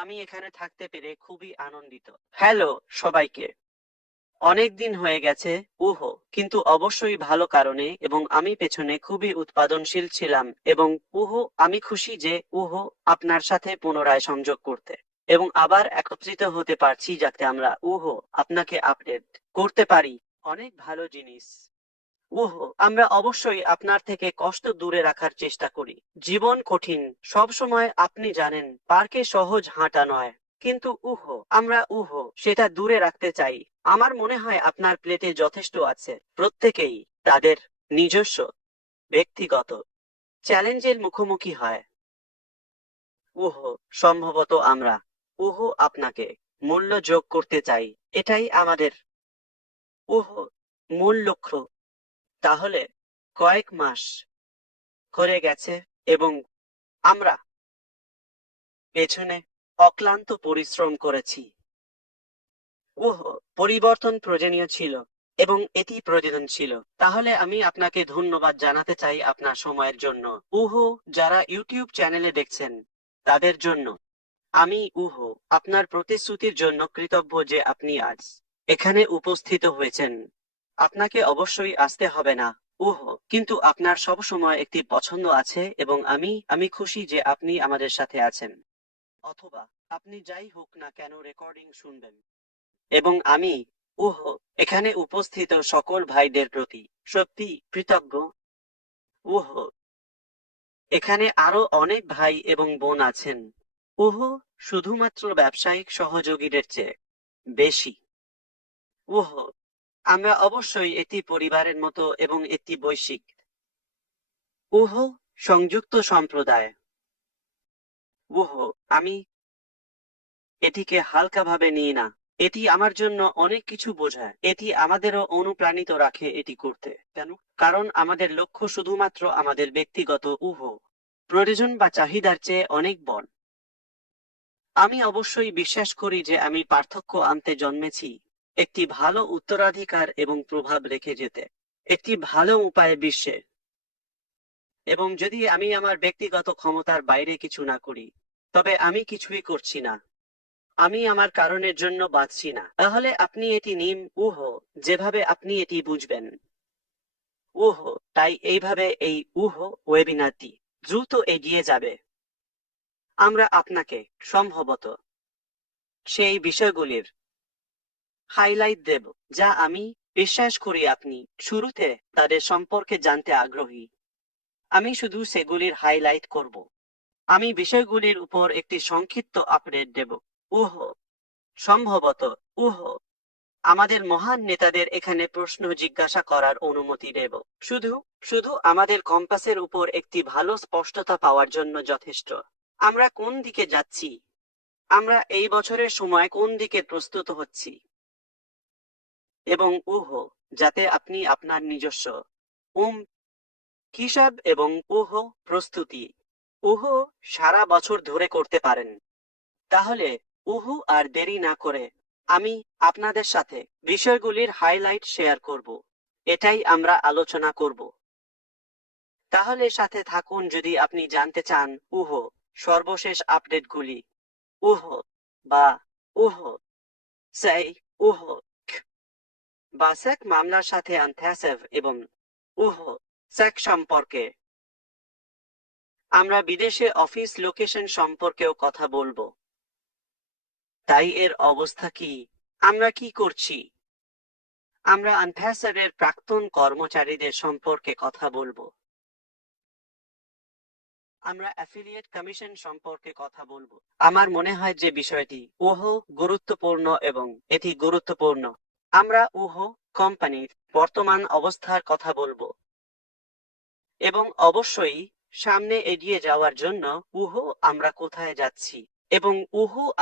আমি এখানে থাকতে পেরে খুবই আনন্দিত। হ্যালো সবাইকে। অনেক দিন হয়ে গেছে। কিন্তু অবশ্যই ভালো কারণে, এবং আমি পেছনে খুবই উৎপাদনশীল ছিলাম, এবং আমি খুশি যে আপনার সাথে পুনরায় সংযোগ করতে এবং আবার একত্রিত হতে পারছি, যাতে আমরা আপনাকে আপডেট করতে পারি অনেক ভালো জিনিস। আমরা অবশ্যই আপনার থেকে কষ্ট দূরে রাখার চেষ্টা করি। জীবন কঠিন, সব সময় আপনি জানেন, পার্কে সহজ হাঁটা নয়, কিন্তু আমরা সেটা দূরে রাখতে চাই। আমার মনে হয় আপনার প্লেটে যথেষ্ট আছে। প্রত্যেকেই তাদের নিজস্ব ব্যক্তিগত চ্যালেঞ্জের মুখোমুখি হয়। সম্ভবত আমরা আপনাকে মূল্য যোগ করতে চাই। এটাই আমাদের মূল লক্ষ্য। তাহলে কয়েক মাস করে গেছে, এবং আমরা পেছনে অক্লান্ত পরিশ্রম করেছি। পরিবর্তন প্রয়োজনীয় ছিল, এবং এটি প্রয়োজন ছিল। তাহলে আমি আপনাকে ধন্যবাদ জানাতে চাই আপনার সময়ের জন্য। যারা ইউটিউব চ্যানেলে দেখছেন তাদের জন্য আমি আপনার প্রতিশ্রুতির জন্য কৃতজ্ঞ যে আপনি আজ এখানে উপস্থিত হয়েছেন। আপনাকে অবশ্যই আসতে হবে না, কিন্তু আপনার সব সময় একটি পছন্দ আছে, এবং আমি খুশি যে আপনি আমাদের সাথে আছেন। অথবা আপনি যাই হোক না কেন রেকর্ডিং শুনবেন। এবং আমি এখানে উপস্থিত সকল ভাইদের প্রতি সত্যি কৃতজ্ঞ। উহ এখানে আরো অনেক ভাই এবং বোন আছেন, শুধুমাত্র ব্যবসায়িক সহযোগীদের চেয়ে বেশি। উহ আমরা অবশ্যই এটি পরিবারের মতো, এবং এটি বৈশ্বিক উহ সংযুক্ত সম্প্রদায়। উহ আমি এটিকে হালকাভাবে নিই না। এটি আমার জন্য অনেক কিছু বোঝায়। এটি আমাদেরও অনুপ্রাণিত রাখে এটি করতে। কেন? কারণ আমাদের লক্ষ্য শুধুমাত্র আমাদের ব্যক্তিগত প্রয়োজন বা চাহিদার চেয়ে অনেক বড়। আমি অবশ্যই বিশ্বাস করি যে আমি পার্থক্য আনতে জন্মেছি, একটি ভালো উত্তরাধিকার এবং প্রভাব রেখে যেতে, একটি ভালো উপায়ে বিশ্বে। এবং যদি আমি আমার ব্যক্তিগত ক্ষমতার বাইরে কিছু না করি, তবে আমি কিছুই করছি না। আমি আমার কারণের জন্য বাঁচছি না। তাহলে আপনি এটি নিন, যেভাবে আপনি এটি বুঝবেন। তাই এইভাবে এই ওয়েবিনারটি দ্রুত এগিয়ে যাবে। আমরা আপনাকে সম্ভবত সেই বিষয়গুলির হাইলাইট দেব, যা আমি বিশ্বাস করি আপনি শুরুতে তাদের সম্পর্কে জানতে আগ্রহী। আমি শুধু সেগুলির হাইলাইট করব। আমি বিষয়গুলির উপর একটি সংক্ষিপ্ত আপডেট দেব। সম্ভবত আমাদের মহান নেতাদের এখানে প্রশ্ন জিজ্ঞাসা করার অনুমতি দেব। শুধু শুধু আমাদের কম্পাসের উপর একটি ভালো স্পষ্টতা পাওয়ার জন্য যথেষ্ট। আমরা কোন দিকে যাচ্ছি, আমরা এই বছরের সময় কোন দিকে প্রস্তুত হচ্ছি, এবং যাতে আপনি আপনার নিজস্ব হিসাব এবং প্রস্তুতি সারা বছর ধরে করতে পারেন। তাহলে আর দেরি না করে আমি আপনাদের সাথে বিষয়গুলির হাইলাইট শেয়ার করব। এটাই আমরা আলোচনা করব। তাহলে সাথে থাকুন যদি আপনি জানতে চান সর্বশেষ আপডেটগুলি বা সেই উহ বাসেক মামলার সাথে আনথ্যাসেভ এবং সেক সম্পর্কে। আমরা বিদেশে অফিস লোকেশন সম্পর্কেও কথা বলবো। তাই এর অবস্থা কি? আমরা কি করছি? আমরা আনথ্যাসারের প্রাক্তন কর্মচারীদের সম্পর্কে কথা বলবো। আমরা অ্যাফিলিয়েট কমিশন সম্পর্কে কথা বলবো। আমার মনে হয় যে বিষয়টি গুরুত্বপূর্ণ, এবং এটি গুরুত্বপূর্ণ। আমরা কোম্পানির বর্তমান অবস্থার কথা বলবো, এবং অবশ্যই সামনে এগিয়ে যাওয়ার জন্য আমরা কোথায় যাচ্ছি, এবং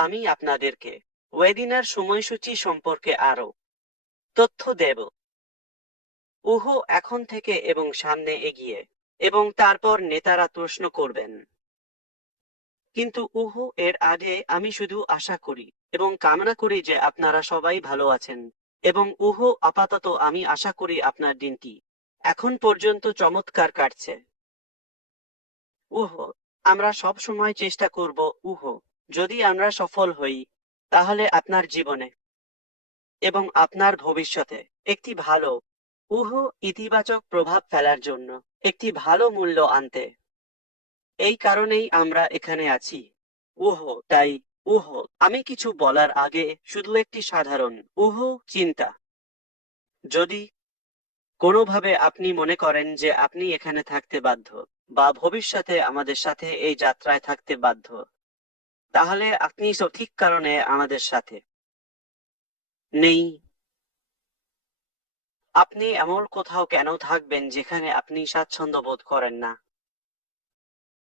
আমি আপনাদেরকে ওয়েবিনার সময়সূচি সম্পর্কে আরো তথ্য দেব। এখন থেকে এবং সামনে এগিয়ে, এবং তারপর নেতারা প্রশ্ন করবেন। কিন্তু এর আগে আমি শুধু আশা করি এবং কামনা করি যে আপনারা সবাই ভালো আছেন, এবং আপাতত আমি আশা করি আপনার দিনটি এখন পর্যন্ত চমৎকার কাটছে। আমরা সব সময় চেষ্টা করব যদি আমরা সফল হই, তাহলে আপনার জীবনে এবং আপনার ভবিষ্যতে একটি ভালো ইতিবাচক প্রভাব ফেলার জন্য একটি ভালো মূল্য আনতে। এই কারণেই আমরা এখানে আছি। তাই আমি কিছু বলার আগে শুধু একটি সাধারণ চিন্তা। যদি কোনোভাবে আপনি মনে করেন যে আপনি এখানে থাকতে বাধ্য বা ভবিষ্যতে আমাদের সাথে এই যাত্রায় থাকতে বাধ্য, তাহলে আপনি সঠিক কারণে আমাদের সাথে নেই। আপনি এমন কোথাও কেন থাকবেন যেখানে আপনি স্বাচ্ছন্দ্য বোধ করেন না?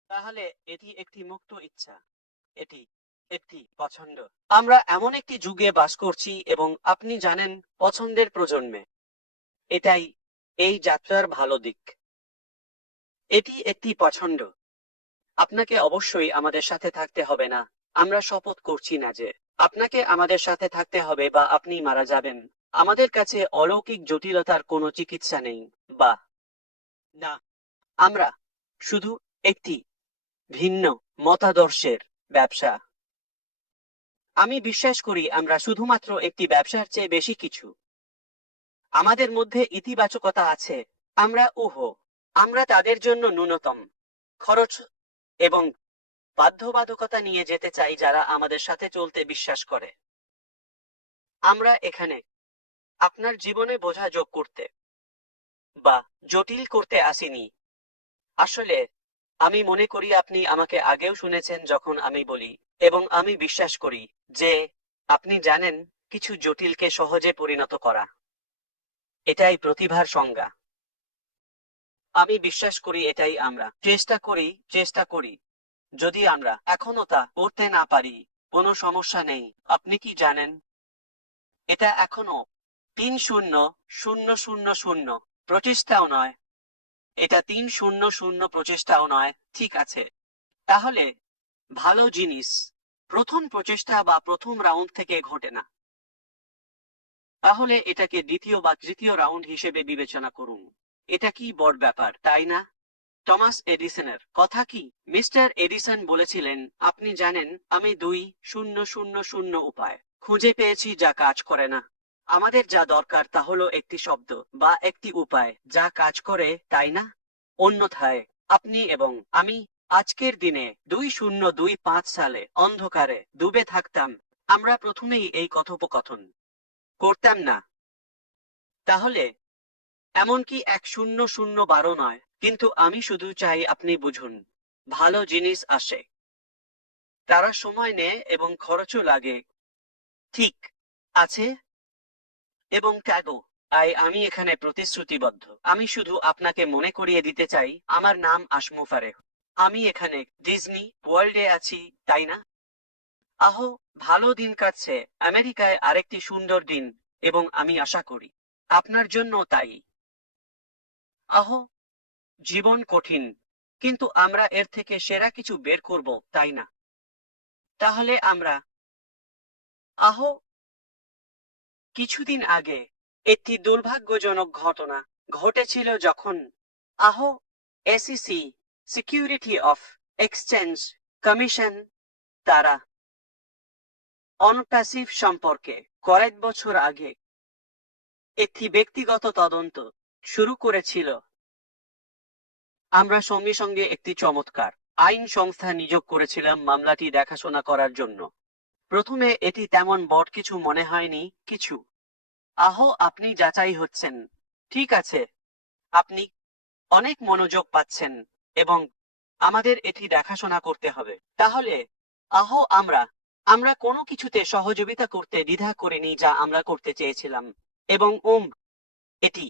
তাহলে এটি একটি মুক্ত ইচ্ছা, এটি একটি পছন্দ। আমরা এমন একটি যুগে বাস করছি এবং আপনি জানেন, পছন্দের প্রজন্মে। এটাই এই যাত্রার ভালো দিক। এটি একটি পছন্দ। আপনাকে অবশ্যই আমাদের সাথে থাকতে হবে না। আমরা শপথ করছি না যে আপনাকে আমাদের সাথে থাকতে হবে বা আপনি মারা যাবেন। আমাদের কাছে অলৌকিক জটিলতার কোনো চিকিৎসা নেই বা না। আমরা শুধু একটি ভিন্ন মতাদর্শের ব্যবসা। আমি বিশ্বাস করি আমরা শুধুমাত্র একটি ব্যবসার চেয়ে বেশি কিছু। আমাদের মধ্যে ইতিবাচকতা আছে। আমরা তাদের জন্য ন্যূনতম খরচ এবং বাধ্যবাধকতা নিয়ে যেতে চাই যারা আমাদের সাথে চলতে বিশ্বাস করে। আমরা এখানে আপনার জীবনে বোঝা যোগ করতে বা জটিল করতে আসিনি। আসলে আমি মনে করি আপনি আমাকে আগেও শুনেছেন যখন আমি বলি, এবং আমি বিশ্বাস করি যে আপনি জানেন, কিছু জটিলকে সহজে পরিণত করা এটাই প্রতিভার সংজ্ঞা। আমি বিশ্বাস করি এটাই আমরা চেষ্টা করি। যদি আমরা এখনো তা করতে না পারি, কোনো সমস্যা নেই। আপনি কি জানেন, এটা এখনো ৩-০-০-০ প্রচেষ্টাও নয়। এটা ৩-০-০ প্রচেষ্টাও নয়, ঠিক আছে? তাহলে ভালো জিনিস প্রথম প্রচেষ্টা বা প্রথম রাউন্ড থেকে ঘটে না। তাহলে এটাকে দ্বিতীয় বা তৃতীয় রাউন্ড হিসেবে বিবেচনা করুন। এটা কি বড় ব্যাপার, তাই না? টমাস এডিসনের কথা কি? মিস্টার এডিসন বলেছিলেন, আপনি জানেন, আমি ২-০-০-০ উপায় খুঁজে পেয়েছি যা কাজ করে না। আমাদের যা দরকার তা হলো একটি শব্দ বা একটি উপায় যা কাজ করে, তাই না? অন্যথায় আপনি এবং আমি আজকের দিনে ২০২৫ সালে অন্ধকারে ডুবে থাকতাম। আমরা প্রথমেই এই কথোপকথন করতাম না। তাহলে এমনকি ১-০-০-১২ নয়, কিন্তু আমি শুধু চাই আপনি বুঝুন, ভালো জিনিস আসে, তারা সময় নেয় এবং খরচও লাগে, ঠিক আছে? এবং ত্যাগও। তাই আমি এখানে প্রতিশ্রুতিবদ্ধ। আমি শুধু আপনাকে মনে করিয়ে দিতে চাই, আমার নাম আসমু ফারেহ। আমি এখানে ডিজনি ওয়ার্ল্ডে আছি, তাই না? ভালো দিন কাটছে আমেরিকায়, আরেকটি সুন্দর দিন, এবং আমি আশা করি আপনার জন্য তাই। জীবন কঠিন, কিন্তু আমরা এর থেকে সেরা কিছু বের করব, তাই না? তাহলে আমরা কিছুদিন আগে একটি দুর্ভাগ্যজনক ঘটনা ঘটেছিল যখন SEC security of exchange commission তারা অনপ্যাসিভ সম্পর্কে কয়েক বছর আগে একটি ব্যক্তিগত তদন্ত শুরু করেছিল। আমরা সঙ্গে সঙ্গে একটি চমৎকার আইন সংস্থা নিয়োগ করেছিলাম মামলাটি দেখাশোনা করার জন্য। প্রথমে এটি তেমন বড় কিছু মনে হয়নি। কিছু আপনি যাচাই হচ্ছেন, ঠিক আছে? আপনি অনেক মনোযোগ পাচ্ছেন, এবং আমাদের এটি দেখাশোনা করতে হবে। তাহলে আমরা আমরা কোনো কিছুতে সহযোগিতা করতে দ্বিধা করিনি যা আমরা করতে চেয়েছিলাম, এবং এটি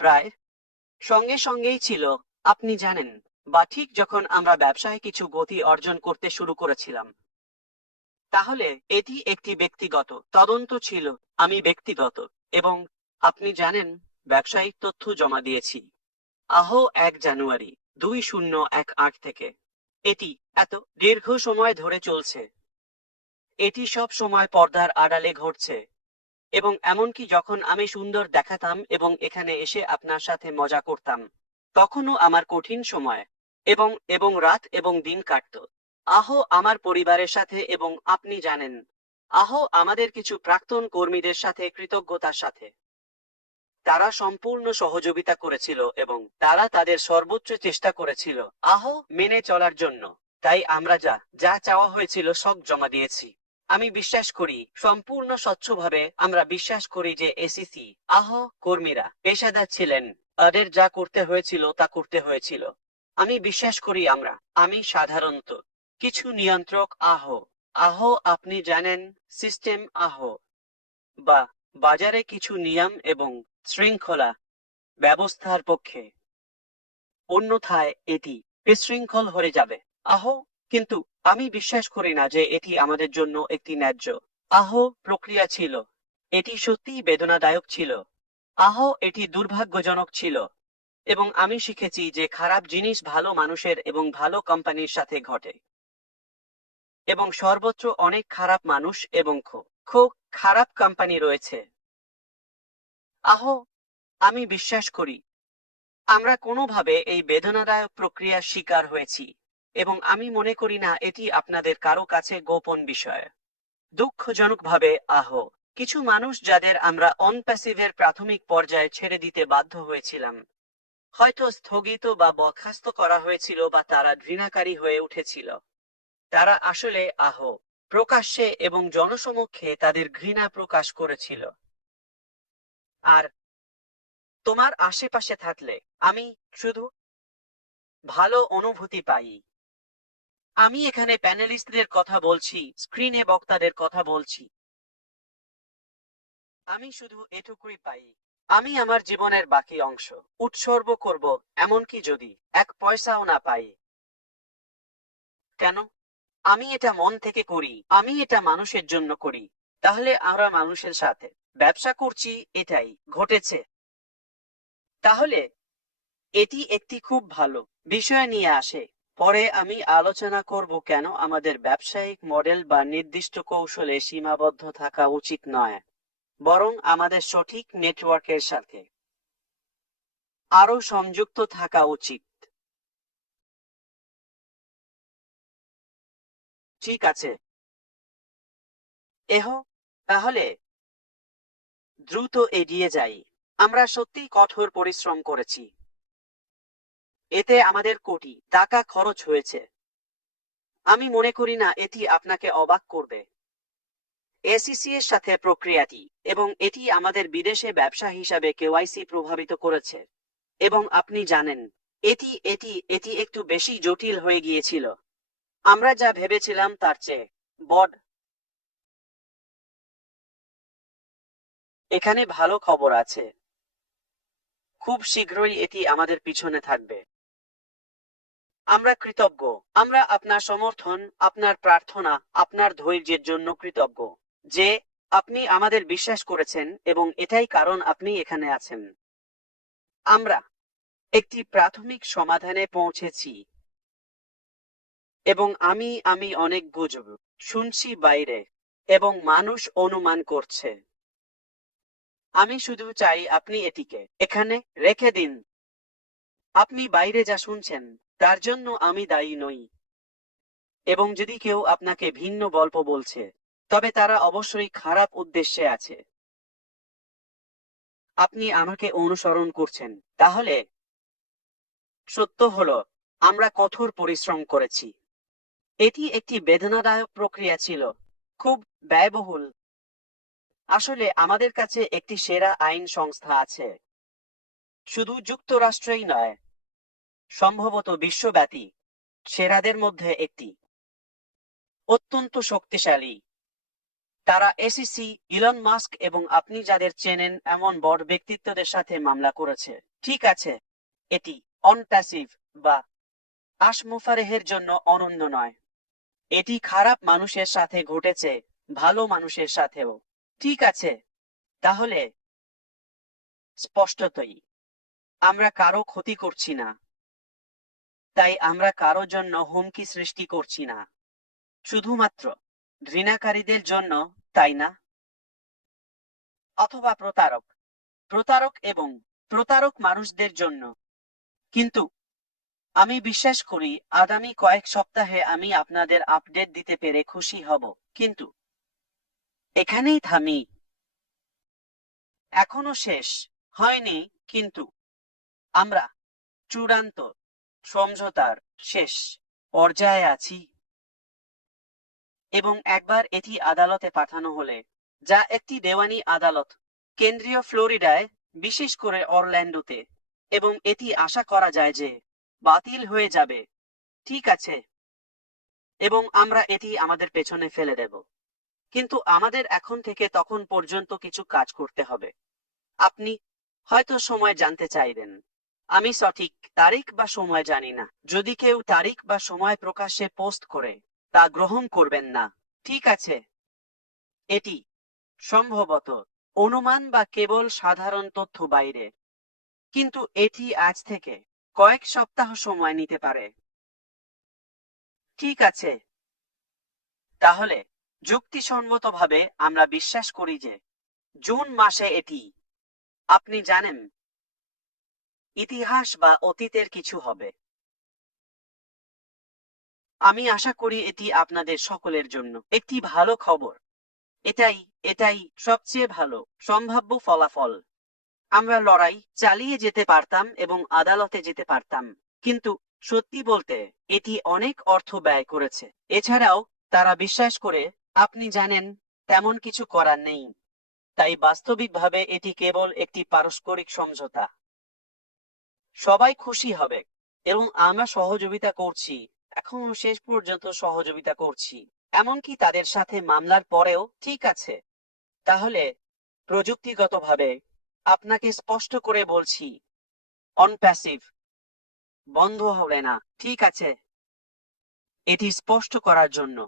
প্রায় সঙ্গে সঙ্গেই ছিল, আপনি জানেন, বা ঠিক যখন আমরা ব্যবসায় কিছু গতি অর্জন করতে শুরু করেছিলাম। তাহলে এটি একটি ব্যক্তিগত তদন্ত ছিল। আমি ব্যক্তিগত এবং আপনি জানেন, ব্যবসায়িক তথ্য জমা দিয়েছি ১ জানুয়ারি ২০১৮ থেকে। এটি এত দীর্ঘ সময় ধরে চলছে। এটি সব সময় পর্দার আড়ালে ঘটছে, এবং এমনকি যখন আমি সুন্দর দেখাতাম এবং এখানে এসে আপনার সাথে মজা করতাম, তখনও আমার কঠিন সময় এবং এবং রাত এবং দিন কাটত। আহো আমার পরিবারের সাথে এবং আপনি জানেন, আহো আমাদের কিছু প্রাক্তন কর্মীদের সাথে কৃতজ্ঞতার সাথে। তারা সম্পূর্ণ সহযোগিতা করেছিল এবং তারা তাদের সর্বোচ্চ চেষ্টা করেছিল আহো মেনে চলার জন্য। তাই আমরা যা যা চাওয়া হয়েছিল সব জমা দিয়েছি। আমি বিশ্বাস করি সম্পূর্ণ স্বচ্ছভাবে, আমরা বিশ্বাস করি যে এসিসি আহো কর্মীরা পেশাদার ছিলেন। তাদের যা করতে হয়েছিল তা করতে হয়েছিল। আমি বিশ্বাস করি আমি সাধারণত কিছু নিয়ন্ত্রক আহো আহো আপনি জানেন, সিস্টেম আহো বা বাজারে কিছু নিয়ম এবং শৃঙ্খলা ব্যবস্থার পক্ষে। অন্যথায় এটি বিশৃঙ্খল হয়ে যাবে। আহো কিন্তু আমি বিশ্বাস করি না যে এটি আমাদের জন্য একটি ন্যায্য আহো প্রক্রিয়া ছিল। এটি সত্যিই বেদনাদায়ক ছিল। আহো এটি দুর্ভাগ্যজনক ছিল। এবং আমি শিখেছি যে খারাপ জিনিস ভালো মানুষের এবং ভালো কোম্পানির সাথে ঘটে। এবং সর্বত্র অনেক খারাপ মানুষ এবং খুব খারাপ কোম্পানি রয়েছে। আহো আমি বিশ্বাস করি আমরা কোনোভাবে এই বেদনাদায়ক প্রক্রিয়ার শিকার হয়েছি এবং আমি মনে করি না এটি আপনাদের কারো কাছে গোপন বিষয়। দুঃখজনকভাবে আহো কিছু মানুষ যাদের আমরা অনপ্যাসিভের প্রাথমিক পর্যায়ে ছেড়ে দিতে বাধ্য হয়েছিলাম, হয়তো স্থগিত বা বরখাস্ত করা হয়েছিল বা তারা ঘৃণাকারী হয়ে উঠেছিল। তারা আসলে আহো প্রকাশ্যে এবং জনসমক্ষে তাদের ঘৃণা প্রকাশ করেছিল। আর তোমার আশেপাশে থাকলে আমি শুধু ভালো অনুভূতি পাই। আমি এখানে প্যানেলিস্টদের কথা বলছি, স্ক্রিনে বক্তাদের কথা বলছি। আমি শুধু এটুকুই পাই। আমি আমার জীবনের বাকি অংশ উৎসর্গ করব, এমনকি যদি এক পয়সাও না পাই। কেন? আমি এটা মন থেকে করি, আমি এটা মানুষের জন্য করি। তাহলে আমরা মানুষের সাথে ব্যবসা করছি, এটাই ঘটেছে। তাহলে এটি একটি খুব ভালো বিষয় নিয়ে আসে। পরে আমি আলোচনা করব কেন আমাদের ব্যবসায়িক মডেল বা নির্দিষ্ট কৌশলে সীমাবদ্ধ থাকা উচিত নয়, বরং আমাদের সঠিক নেটওয়ার্কের সাথে আরো সংযুক্ত থাকা উচিত। ঠিক আছে এহ তাহলে দ্রুত এগিয়ে যাই। আমরা সত্যি কঠোর পরিশ্রম করেছি। এতে আমাদের কোটি টাকা খরচ হয়েছে। আমি মনে করি না এটি আপনাকে অবাক করবে। এসিসি এর সাথে প্রক্রিয়াটি এবং এটি আমাদের বিদেশে ব্যবসা হিসাবে কেওয়াইসি প্রভাবিত করেছে। এবং আপনি জানেন এটি এটি এটি একটু বেশি জটিল হয়ে গিয়েছিল। আমরা যা ভেবেছিলাম তার চেয়ে বড়। এখানে ভালো খবর আছে। খুব শীঘ্রই এটি আমাদের পিছনে থাকবে। আমরা কৃতজ্ঞ। আমরা আপনার সমর্থন, আপনার প্রার্থনা, আপনার ধৈর্যের জন্য কৃতজ্ঞ যে আপনি আমাদের বিশ্বাস করেছেন এবং এটাই কারণ আপনি এখানে আছেন। আমরা একটি প্রাথমিক সমাধানে পৌঁছেছি এবং আমি অনেক গুজব শুনছি বাইরে এবং মানুষ অনুমান করছে। আমি শুধু চাই আপনি এটিকে এখানে রেখে দিন। আপনি বাইরে যা শুনছেন তার জন্য আমি দায়ী নই। এবং যদি কেউ আপনাকে ভিন্ন গল্প বলছে, তবে তারা অবশ্যই খারাপ উদ্দেশ্যে আছে। আপনি আমাকে অনুসরণ করছেন। তাহলে সত্য হলো আমরা কঠোর পরিশ্রম করেছি। এটি একটি বেদনাদায়ক প্রক্রিয়া ছিল, খুব ব্যয়বহুল। আসলে আমাদের কাছে একটি সেরা আইন সংস্থা আছে, শুধু যুক্তরাষ্ট্রেই নয়, সম্ভবত বিশ্বব্যাপী সেরাদের মধ্যে একটি। অত্যন্ত শক্তিশালী। তারা এসিসি, ইলন মাস্ক এবং আপনি যাদের চেনেন এমন বড় ব্যক্তিত্বদের সাথে মামলা করেছে। ঠিক আছে, এটি অনপ্যাসিভ বা আশমুফারেহের জন্য অনন্য নয়। এটি খারাপ মানুষের সাথে ঘটেছে, ভালো মানুষের সাথেও। ঠিক আছে, তাহলে স্পষ্টতই আমরা কারো ক্ষতি করছি না। তাই আমরা কারো জন্য হুমকি সৃষ্টি করছি না, শুধুমাত্র ঘৃণাকারীদের জন্য, তাই না? অথবা প্রতারক প্রতারক এবং প্রতারক মানুষদের জন্য। কিন্তু আমি বিশ্বাস করি আগামী কয়েক সপ্তাহে আমি আপনাদের আপডেট দিতে পেরে খুশি হব, কিন্তু এখানেই থামি। এখনো শেষ হয়নি, কিন্তু আমরা চূড়ান্ত সমঝোতার শেষ পর্যায়ে আছি। এবং একবার এটি আদালতে পাঠানো হলে, যা একটি দেওয়ানি আদালত কেন্দ্রীয় ফ্লোরিডায়, বিশেষ করে অরল্যান্ডোতে, এবং এটি আশা করা যায় যে বাতিল হয়ে যাবে, ঠিক আছে, এবং আমরা এটি আমাদের পেছনে ফেলে দেব। কিন্তু আমাদের এখন থেকে তখন পর্যন্ত কিছু কাজ করতে হবে। আপনি হয়তো সময় জানতে চাইবেন। আমি সঠিক তারিখ বা সময় জানি না। যদি কেউ তারিখ বা সময় প্রকাশ্যে পোস্ট করে, তা গ্রহণ করবেন না, ঠিক আছে? এটি সম্ভবত অনুমান বা কেবল সাধারণ তথ্য বাইরে, কিন্তু এটি আজ থেকে কয়েক সপ্তাহ সময় নিতে পারে। ঠিক আছে, তাহলে যুক্তিসঙ্গতভাবে আমরা বিশ্বাস করি যে জুন মাসে এটি, আপনি জানেন, ইতিহাস বা অতীতের কিছু হবে। আমি আশা করি এটি আপনাদের সকলের জন্য একটি ভালো খবর। এটাই এটাই সবচেয়ে ভালো সম্ভাব্য ফলাফল। আমরা লড়াই চালিয়ে যেতে পারতাম এবং আদালতে যেতে পারতাম, কিন্তু সত্যি বলতে এটি অনেক অর্থ ব্যয় করেছে। এছাড়াও তারা বিশ্বাস করে, আপনি জানেন, তেমন কিছু করার নেই। তাই বাস্তবিকভাবে এটি কেবল একটি পারস্পরিক সমঝোতা। সবাই খুশি হবে এবং আমরা সহযোগিতা করছি, এখনো শেষ পর্যন্ত সহযোগিতা করছি, এমনকি তাদের সাথে মামলার পরেও। ঠিক আছে, তাহলে প্রযুক্তিগতভাবে আপনাকে স্পষ্ট করে বলছি, অনপ্যাসিভ বন্ধ হবে না, ঠিক আছে? এটি স্পষ্ট করার জন্য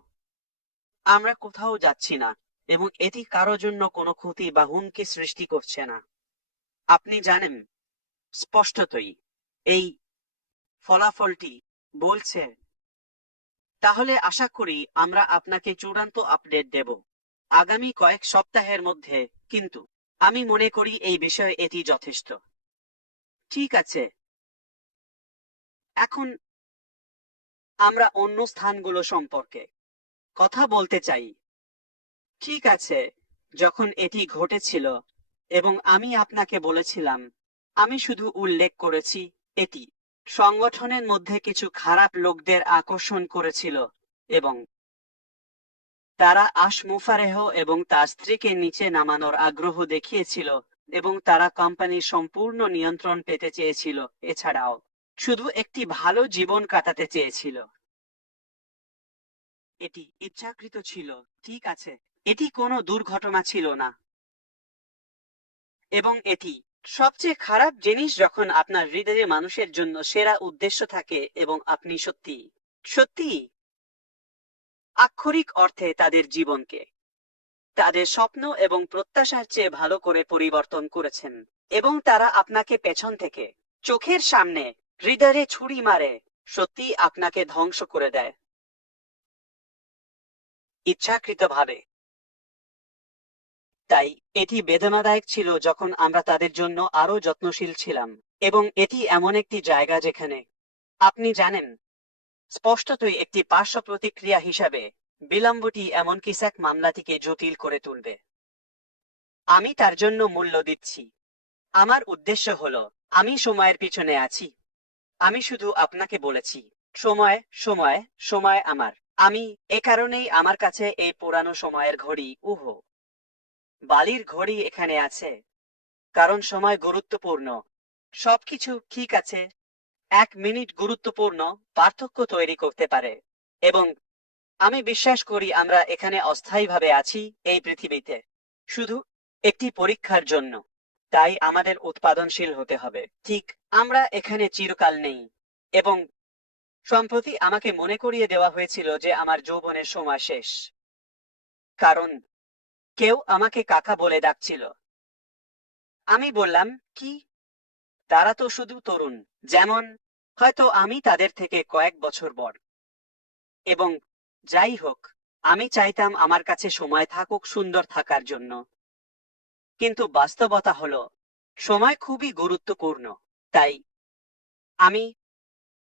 আমরা কোথাও যাচ্ছি না, এবং এটি কারো জন্য কোনো ক্ষতি বা হুমকি সৃষ্টি করছে না। আপনি জানেন, স্পষ্টতই এই ফলাফলটি বলছে। তাহলে আশা করি আমরা আপনাকে চূড়ান্ত আপডেট দেব আগামী কয়েক সপ্তাহের মধ্যে, কিন্তু আমি মনে করি এই বিষয়ে এটি যথেষ্ট। ঠিক আছে, এখন আমরা অন্য স্থানগুলো সম্পর্কে কথা বলতে চাই। ঠিক আছে, যখন এটি ঘটেছিল এবং আমি আপনাকে বলেছিলাম, আমি শুধু উল্লেখ করেছি এটি সংগঠনের মধ্যে কিছু খারাপ লোকদের আকর্ষণ করেছিল, এবং তারা মুফারেহ এবং তার স্ত্রীকে নিচে নামানোর আগ্রহ দেখিয়েছিল, এবং তারা কোম্পানির সম্পূর্ণ নিয়ন্ত্রণ পেতে চেয়েছিল। এছাড়াও শুধু একটি ভালো জীবন কাটাতে চেয়েছিল। এটি ইচ্ছাকৃত ছিল, ঠিক আছে? এটি কোনো দুর্ঘটনা ছিল না। এবং এটি সবচেয়ে খারাপ জিনিস যখন আপনার হৃদয়ে মানুষের জন্য সেরা উদ্দেশ্য থাকে এবং আপনি সত্যি সত্যি আক্ষরিক অর্থে তাদের জীবনকে, তাদের স্বপ্ন এবং প্রত্যাশার চেয়ে ভালো করে পরিবর্তন করেছেন, এবং তারা আপনাকে পেছন থেকে, চোখের সামনে, হৃদয়ে ছুরি মারে, সত্যি আপনাকে ধ্বংস করে দেয়, ইচ্ছাকৃতভাবে। তাই এটি বেদনাদায়ক ছিল যখন আমরা তাদের জন্য আরো যত্নশীল ছিলাম, এবং এটি এমন একটি জায়গা যেখানে, আপনি জানেন, স্পষ্টতই একটি পার্শ্ব প্রতিক্রিয়া হিসাবে বিলম্বটি এমনকি স্যাক মামলাটিকে জটিল করে তুলবে। আমি তার জন্য মূল্য দিচ্ছি। আমার উদ্দেশ্য হলো, আমি সময়ের পিছনে আছি। আমি শুধু আপনাকে বলেছি, সময় সময় সময় আমার। আমি এ কারণেই আমার কাছে এই পুরানো সময়ের ঘড়ি, বালির ঘড়ি এখানে আছে, কারণ সময় গুরুত্বপূর্ণ। সবকিছু ঠিক আছে, 1 মিনিট গুরুত্বপূর্ণ পার্থক্য তৈরি করতে পারে। এবং আমি বিশ্বাস করি আমরা এখানে অস্থায়ীভাবে আছি এই পৃথিবীতে শুধু একটি পরীক্ষার জন্য। তাই আমাদের উৎপাদনশীল হতে হবে। ঠিক, আমরা এখানে চিরকাল নেই। এবং সম্প্রতি আমাকে মনে করিয়ে দেওয়া হয়েছিল যে আমার যৌবনের সময় শেষ, কারণ কেউ আমাকে কাকা বলে ডাকছিল। আমি বললাম, কি? তারা তো শুধু তরুণ, যেমন হয়তো আমি তাদের থেকে কয়েক বছর বড়। এবং যাই হোক, আমি চাইতাম আমার কাছে সময় থাকুক সুন্দর থাকার জন্য। কিন্তু বাস্তবতা হলো, সময় খুবই গুরুত্বপূর্ণ। তাই আমি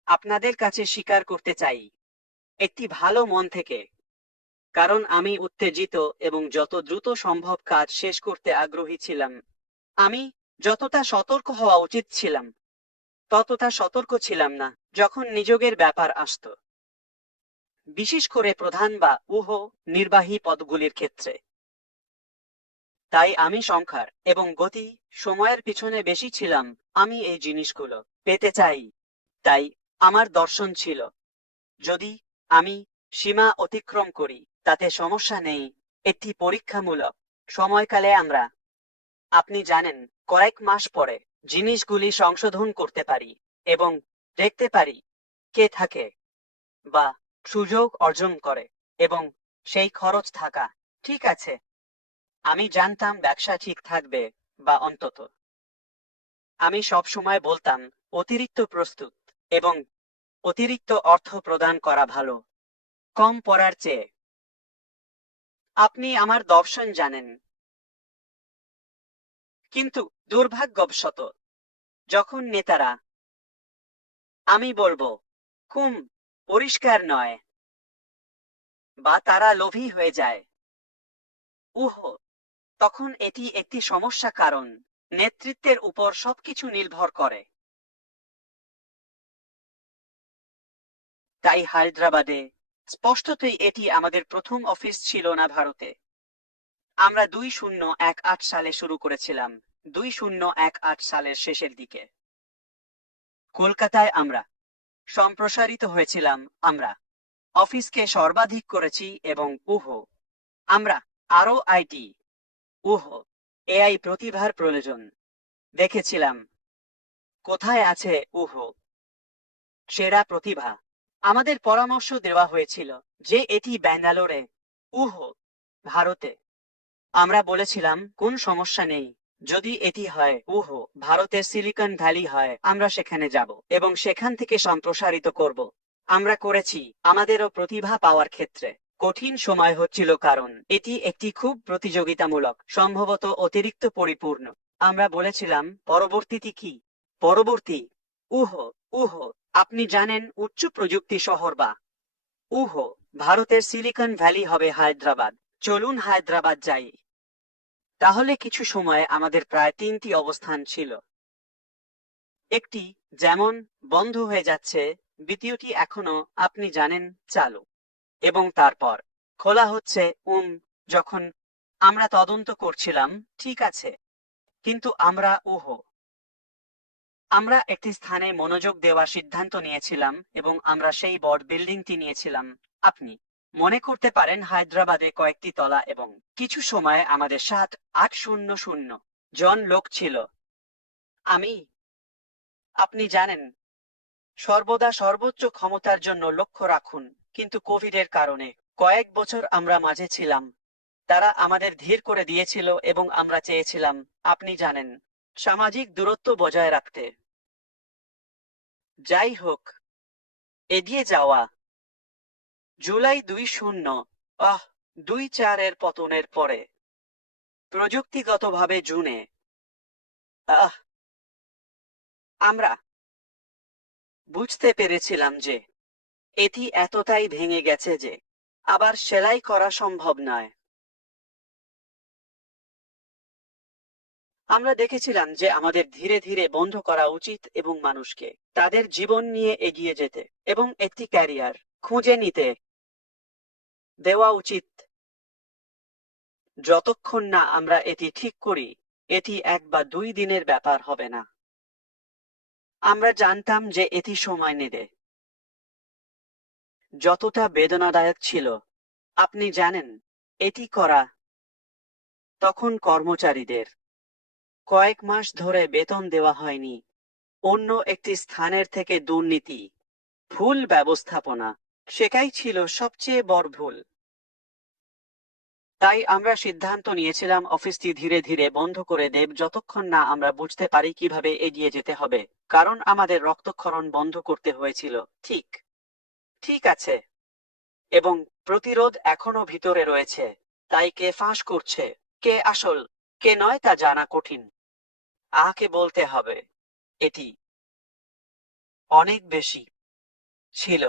আপনাদের কাছে স্বীকার করতে চাই, একটি ভালো মন থেকে, কারণ আমি উত্তেজিত এবং যত দ্রুত সম্ভব কাজ শেষ করতে আগ্রহী ছিলাম। আমি যতটা সতর্ক হওয়া উচিত ছিলাম ততটা সতর্ক ছিলাম না যখন নিযোগের ব্যাপার আসতো, বিশেষ করে প্রধান বা নির্বাহী পদগুলির ক্ষেত্রে। তাই আমি সংখ্যার এবং গতি সময়ের পিছনে বেশি ছিলাম। আমি এই জিনিসগুলো পেতে চাই। তাই আমার দর্শন ছিল, যদি আমি সীমা অতিক্রম করি তাতে সমস্যা নেই। একটি পরীক্ষামূলক সময়কালে আমরা, আপনি জানেন, কয়েক মাস পরে জিনিসগুলি সংশোধন করতে পারি এবং দেখতে পারি কে থাকে বা সুযোগ অর্জন করে, এবং সেই খরচ থাকা ঠিক আছে। আমি জানতাম ব্যবসা ঠিক থাকবে, বা অন্তত আমি সব সময় বলতাম অতিরিক্ত প্রস্তুত এবং অতিরিক্ত অর্থ প্রদান করা ভালো কম পড়ার চেয়ে। আপনি আমার দর্শন জানেন। কিন্তু দুর্ভাগ্যবশত যখন নেতারা, আমি বলবো, খুব পরিষ্কার নয় বা তারা লোভী হয়ে যায়, তখন এটি একটি সমস্যা, কারণ নেতৃত্বের উপর সবকিছু নির্ভর করে। তাই হায়দ্রাবাদে স্পষ্টতই এটি আমাদের প্রথম অফিস ছিল না ভারতে। আমরা 2018 সালে শুরু করেছিলাম, 2018 সালের শেষের দিকে। কলকাতায় আমরা সম্প্রসারিত হয়েছিলাম, আমরা অফিসকে সর্বাধিক করেছি, এবং আমরা আরো আইটি এআই প্রতিভার প্রয়োজন দেখেছিলাম। কোথায় আছে সেরা প্রতিভা? আমাদের পরামর্শ দেওয়া হয়েছিল যে এটি ব্যাঙ্গালোরে, ভারতে। আমরা বলেছিলাম কোন সমস্যা নেই, যদি এটি হয় ভারতের সিলিকন ভ্যালি হয়, আমরা সেখানে যাব এবং সেখান থেকে সম্প্রসারিত করব। আমরা করেছি। আমাদেরও প্রতিভা পাওয়ার ক্ষেত্রে কঠিন সময় হচ্ছিল, কারণ এটি একটি খুব প্রতিযোগিতামূলক, সম্ভবত অতিরিক্ত পরিপূর্ণ। আমরা বলেছিলাম পরবর্তীটি কি? পরবর্তী উহ উহ আপনি জানেন, উচ্চ প্রযুক্তি শহর, বা ভারতের সিলিকন ভ্যালি হবে হায়দ্রাবাদ। চলুন হায়দ্রাবাদ যাই। তাহলে কিছু সময়ে আমাদের প্রায় 3টি অবস্থান ছিল। একটি যেমন বন্ধ হয়ে যাচ্ছে, দ্বিতীয়টি এখনো, আপনি জানেন, চালু, এবং তারপর খোলা হচ্ছে। যখন আমরা তদন্ত করছিলাম, ঠিক আছে, কিন্তু আমরা একটি স্থানে মনোযোগ দেওয়ার সিদ্ধান্ত নিয়েছিলাম, এবং আমরা সেই বড় বিল্ডিংটি নিয়েছিলাম। আপনি মনে করতে পারেন হায়দ্রাবাদে কয়েকটি তলা, এবং কিছু সময়ে আমাদের 7-800 জন লোক ছিল। আপনি জানেন, সর্বদা সর্বোচ্চ ক্ষমতার জন্য লক্ষ্য রাখুন, কিন্তু কোভিডের কারণে কয়েক বছর আমরা মাঝে ছিলাম। তারা আমাদের ধীর করে দিয়েছিল, এবং আমরা চেয়েছিলাম, আপনি জানেন, সামাজিক দূরত্ব বজায় রাখতে। যাই হোক, এগিয়ে যাওয়া। জুলাই 2024 এর পতনের পরে প্রযুক্তিগতভাবে জুনে আমরা বুঝতে পেরেছিলাম যে এটি এতটাই ভেঙে গেছে যে আবার সেলাই করা সম্ভব নয়। আমরা দেখেছিলাম যে আমাদের ধীরে ধীরে বন্ধ করা উচিত এবং মানুষকে তাদের জীবন নিয়ে এগিয়ে যেতে এবং একটি ক্যারিয়ার খুঁজে নিতে দেওয়া উচিত। যতক্ষণ না আমরা এটি ঠিক করি, এটি 1 বা 2 দিনের ব্যাপার হবে না। আমরা জানতাম যে এটি সময় নেবে। যতটা বেদনাদায়ক ছিল, আপনি জানেন, এটি করা, তখন কর্মচারীদের কয়েক মাস ধরে বেতন দেওয়া হয়নি। অন্য একটি স্থানের থেকে দুর্নীতি, ভুল ব্যবস্থাপনা, সেটাই ছিল সবচেয়ে বড় ভুল। তাই আমরা সিদ্ধান্ত নিয়েছিলাম অফিসটি ধীরে ধীরে বন্ধ করে দেব যতক্ষণ না আমরা বুঝতে পারি কিভাবে এগিয়ে যেতে হবে, কারণ আমাদের রক্তক্ষরণ বন্ধ করতে হয়েছিল। ঠিক আছে। এবং প্রতিরোধ এখনো ভিতরে রয়েছে। তাই কে ফাঁস করছে, কে আসল, কে নয় তা জানা কঠিন। আকে বলতে হবে, এটি অনেক বেশি ছিল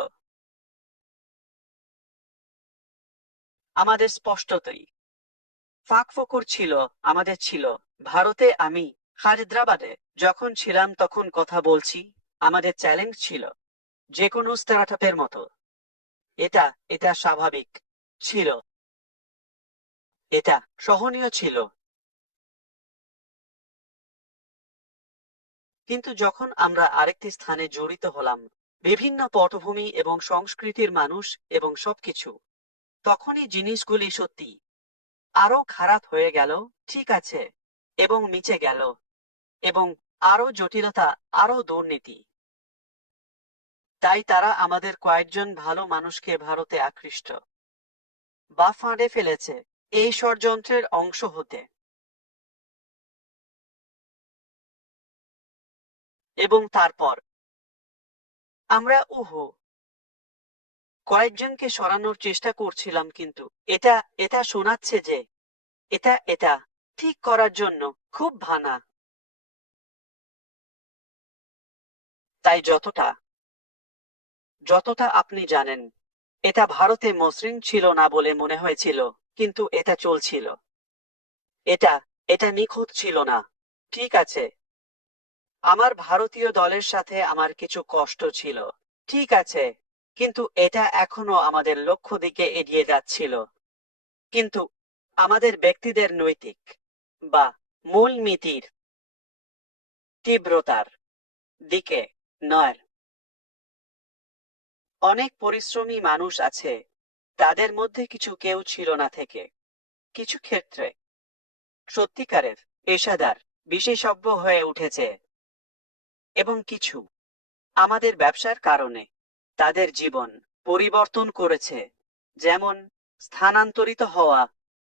আমাদের স্পষ্টতই। ফাঁকফোকর ছিল আমাদের ছিল। ভারতে আমি হায়দ্রাবাদে যখন ছিলাম তখন কথা বলছি, আমাদের চ্যালেঞ্জ ছিল যে কোনো স্টার্টআপের মতো। এটা এটা স্বাভাবিক ছিল, এটা সহনীয় ছিল। কিন্তু যখন আমরা আরেকটি স্থানে জড়িত হলাম, বিভিন্ন পটভূমি এবং সংস্কৃতির মানুষ এবং সবকিছু, তখনই জিনিসগুলি সত্যি আরো খারাপ হয়ে গেল। ঠিক আছে, এবং নিচে গেল, এবং আরো জটিলতা, আরো দুর্নীতি। তাই তারা আমাদের কয়েকজন ভালো মানুষকে ভারতে আকৃষ্ট বা ফাঁদে ফেলেছে এই ষড়যন্ত্রের অংশ হতে। এবং তারপর আমরা কয়েকজনকে সরানোর চেষ্টা করছিলাম, কিন্তু এটা এটা শোনাচ্ছে যে এটা এটা ঠিক করার জন্য খুব ভানা। তাই যতটা যতটা আপনি জানেন, এটা ভারতে মসৃণ ছিল না বলে মনে হয়েছিল, কিন্তু এটা চলছিল। এটা এটা নিখুঁত ছিল না। ঠিক আছে, আমার ভারতীয় দলের সাথে আমার কিছু কষ্ট ছিল, ঠিক আছে, কিন্তু এটা এখনো আমাদের লক্ষ্য দিকে এগিয়ে যাচ্ছিল। কিন্তু আমাদের ব্যক্তিদের নৈতিক বা মূলনীতির তীব্রতার দিকে নয়। অনেক পরিশ্রমী মানুষ আছে, তাদের মধ্যে কিছু কেউ ছিল না থেকে কিছু ক্ষেত্রে সত্যিকারের পেশাদার বিশেষজ্ঞ হয়ে উঠেছে, এবং কিছু আমাদের ব্যবসার কারণে তাদের জীবন পরিবর্তন করেছে, যেমন স্থানান্তরিত হওয়া,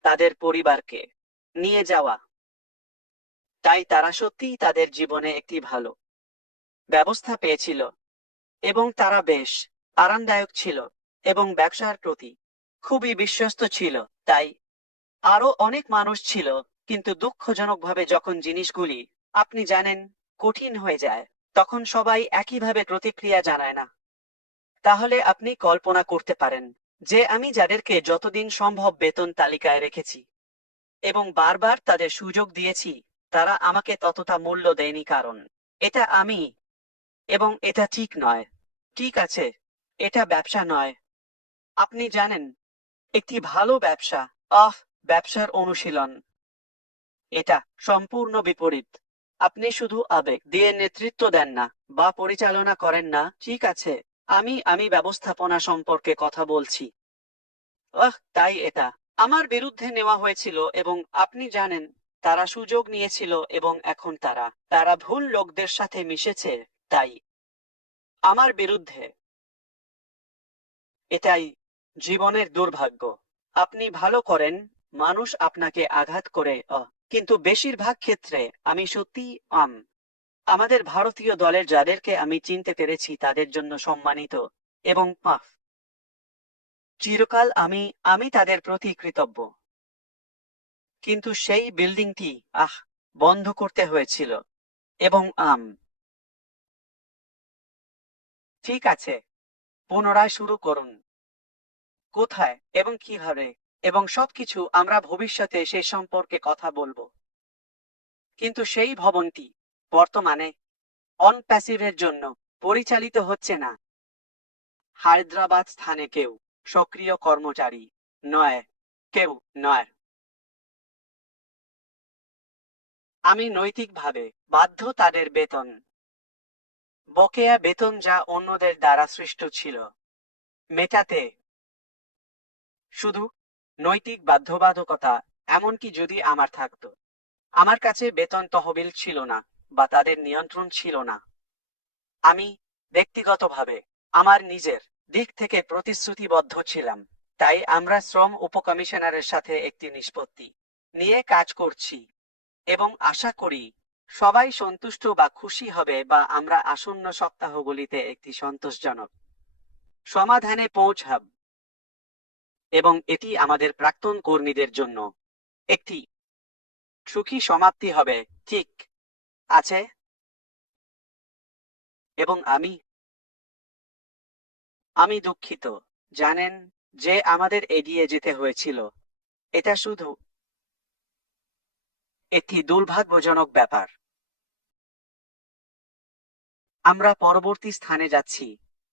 তাদের পরিবারকে নিয়ে যাওয়া। তাই তারা সত্যিই তাদের জীবনে একটি ভালো ব্যবস্থা পেয়েছিল, এবং তারা বেশ আরামদায়ক ছিল এবং ব্যবসার প্রতি খুবই বিশ্বস্ত ছিল। তাই আরো অনেক মানুষ ছিল, কিন্তু দুঃখজনকভাবে যখন জিনিসগুলি আপনি জানেন কঠিন হয়ে যায়, তখন সবাই একইভাবে প্রতিক্রিয়া জানায় না। তাহলে আপনি কল্পনা করতে পারেন যে আমি যাদেরকে যতদিন সম্ভব বেতন তালিকায় রেখেছি এবং বারবার তাদের সুযোগ দিয়েছি, তারা আমাকে ততটা মূল্য দেয়নি, কারণ এটা আমি, এবং এটা ঠিক নয়। ঠিক আছে, এটা ব্যবসা নয়। আপনি জানেন, একটি ভালো ব্যবসা ব্যবসার অনুশীলন এটা সম্পূর্ণ বিপরীত। আপনি শুধু আবেগ দিয়ে নেতৃত্ব দেন না বা পরিচালনা করেন না। ঠিক আছে, আমি ব্যবস্থাপনা সম্পর্কে কথা বলছি। তাই এটা আমার বিরুদ্ধে নেওয়া হয়েছিল, এবং আপনি জানেন তারা সুযোগ নিয়েছিল, এবং এখন তারা তারা ভুল লোকদের সাথে মিশেছে। তাই আমার বিরুদ্ধে। এটাই জীবনের দুর্ভাগ্য। আপনি ভালো করেন, মানুষ আপনাকে আঘাত করে, কিন্তু বেশিরভাগ ক্ষেত্রে আমি সত্যি আমাদের ভারতীয় দলের যাদেরকে আমি চিনতে পেরেছি তাদের জন্য সম্মানিত, এবং চিরকাল আমি আমি তাদের প্রতি কৃতজ্ঞ। কিন্তু সেই বিল্ডিংটি বন্ধ করতে হয়েছিল, এবং ঠিক আছে, পুনরায় শুরু করুন। কোথায় এবং কিভাবে এবং সবকিছু আমরা ভবিষ্যতে সে সম্পর্কে কথা বলবো। কিন্তু সেই ভবনটি বর্তমানে অন প্যাসিভের জন্য পরিচালিত হচ্ছে না। হায়দ্রাবাদ স্থানে কেউ সক্রিয় কর্মচারী নয়, কেউ নয়। আমি নৈতিকভাবে বাধ্য তাদের বেতন, বকেয়া বেতন যা অন্যদের দ্বারা সৃষ্ট ছিল, মেটাতে। শুধু নৈতিক বাধ্যবাধকতা, এমনকি যদি আমার থাকতো, আমার কাছে বেতন তহবিল ছিল না বা তাদের নিয়ন্ত্রণ ছিল না। আমি ব্যক্তিগতভাবে আমার নিজের দিক থেকে প্রতিশ্রুতিবদ্ধ ছিলাম। তাই আমরা শ্রম উপকমিশনারের সাথে একটি নিষ্পত্তি নিয়ে কাজ করছি, এবং আশা করি সবাই সন্তুষ্ট বা খুশি হবে, বা আমরা আসন্ন সপ্তাহগুলিতে একটি সন্তোষজনক সমাধানে পৌঁছাব, এবং এটি আমাদের প্রাক্তন কর্মীদের জন্য একটি সুখী সমাপ্তি হবে। ঠিক আছে, এবং আমি আমি দুঃখিত। জানেন যে আমাদের এগিয়ে যেতে হয়েছিল। এটা শুধু একটি দুর্ভাগ্যজনক ব্যাপার। আমরা পরবর্তী স্থানে যাচ্ছি।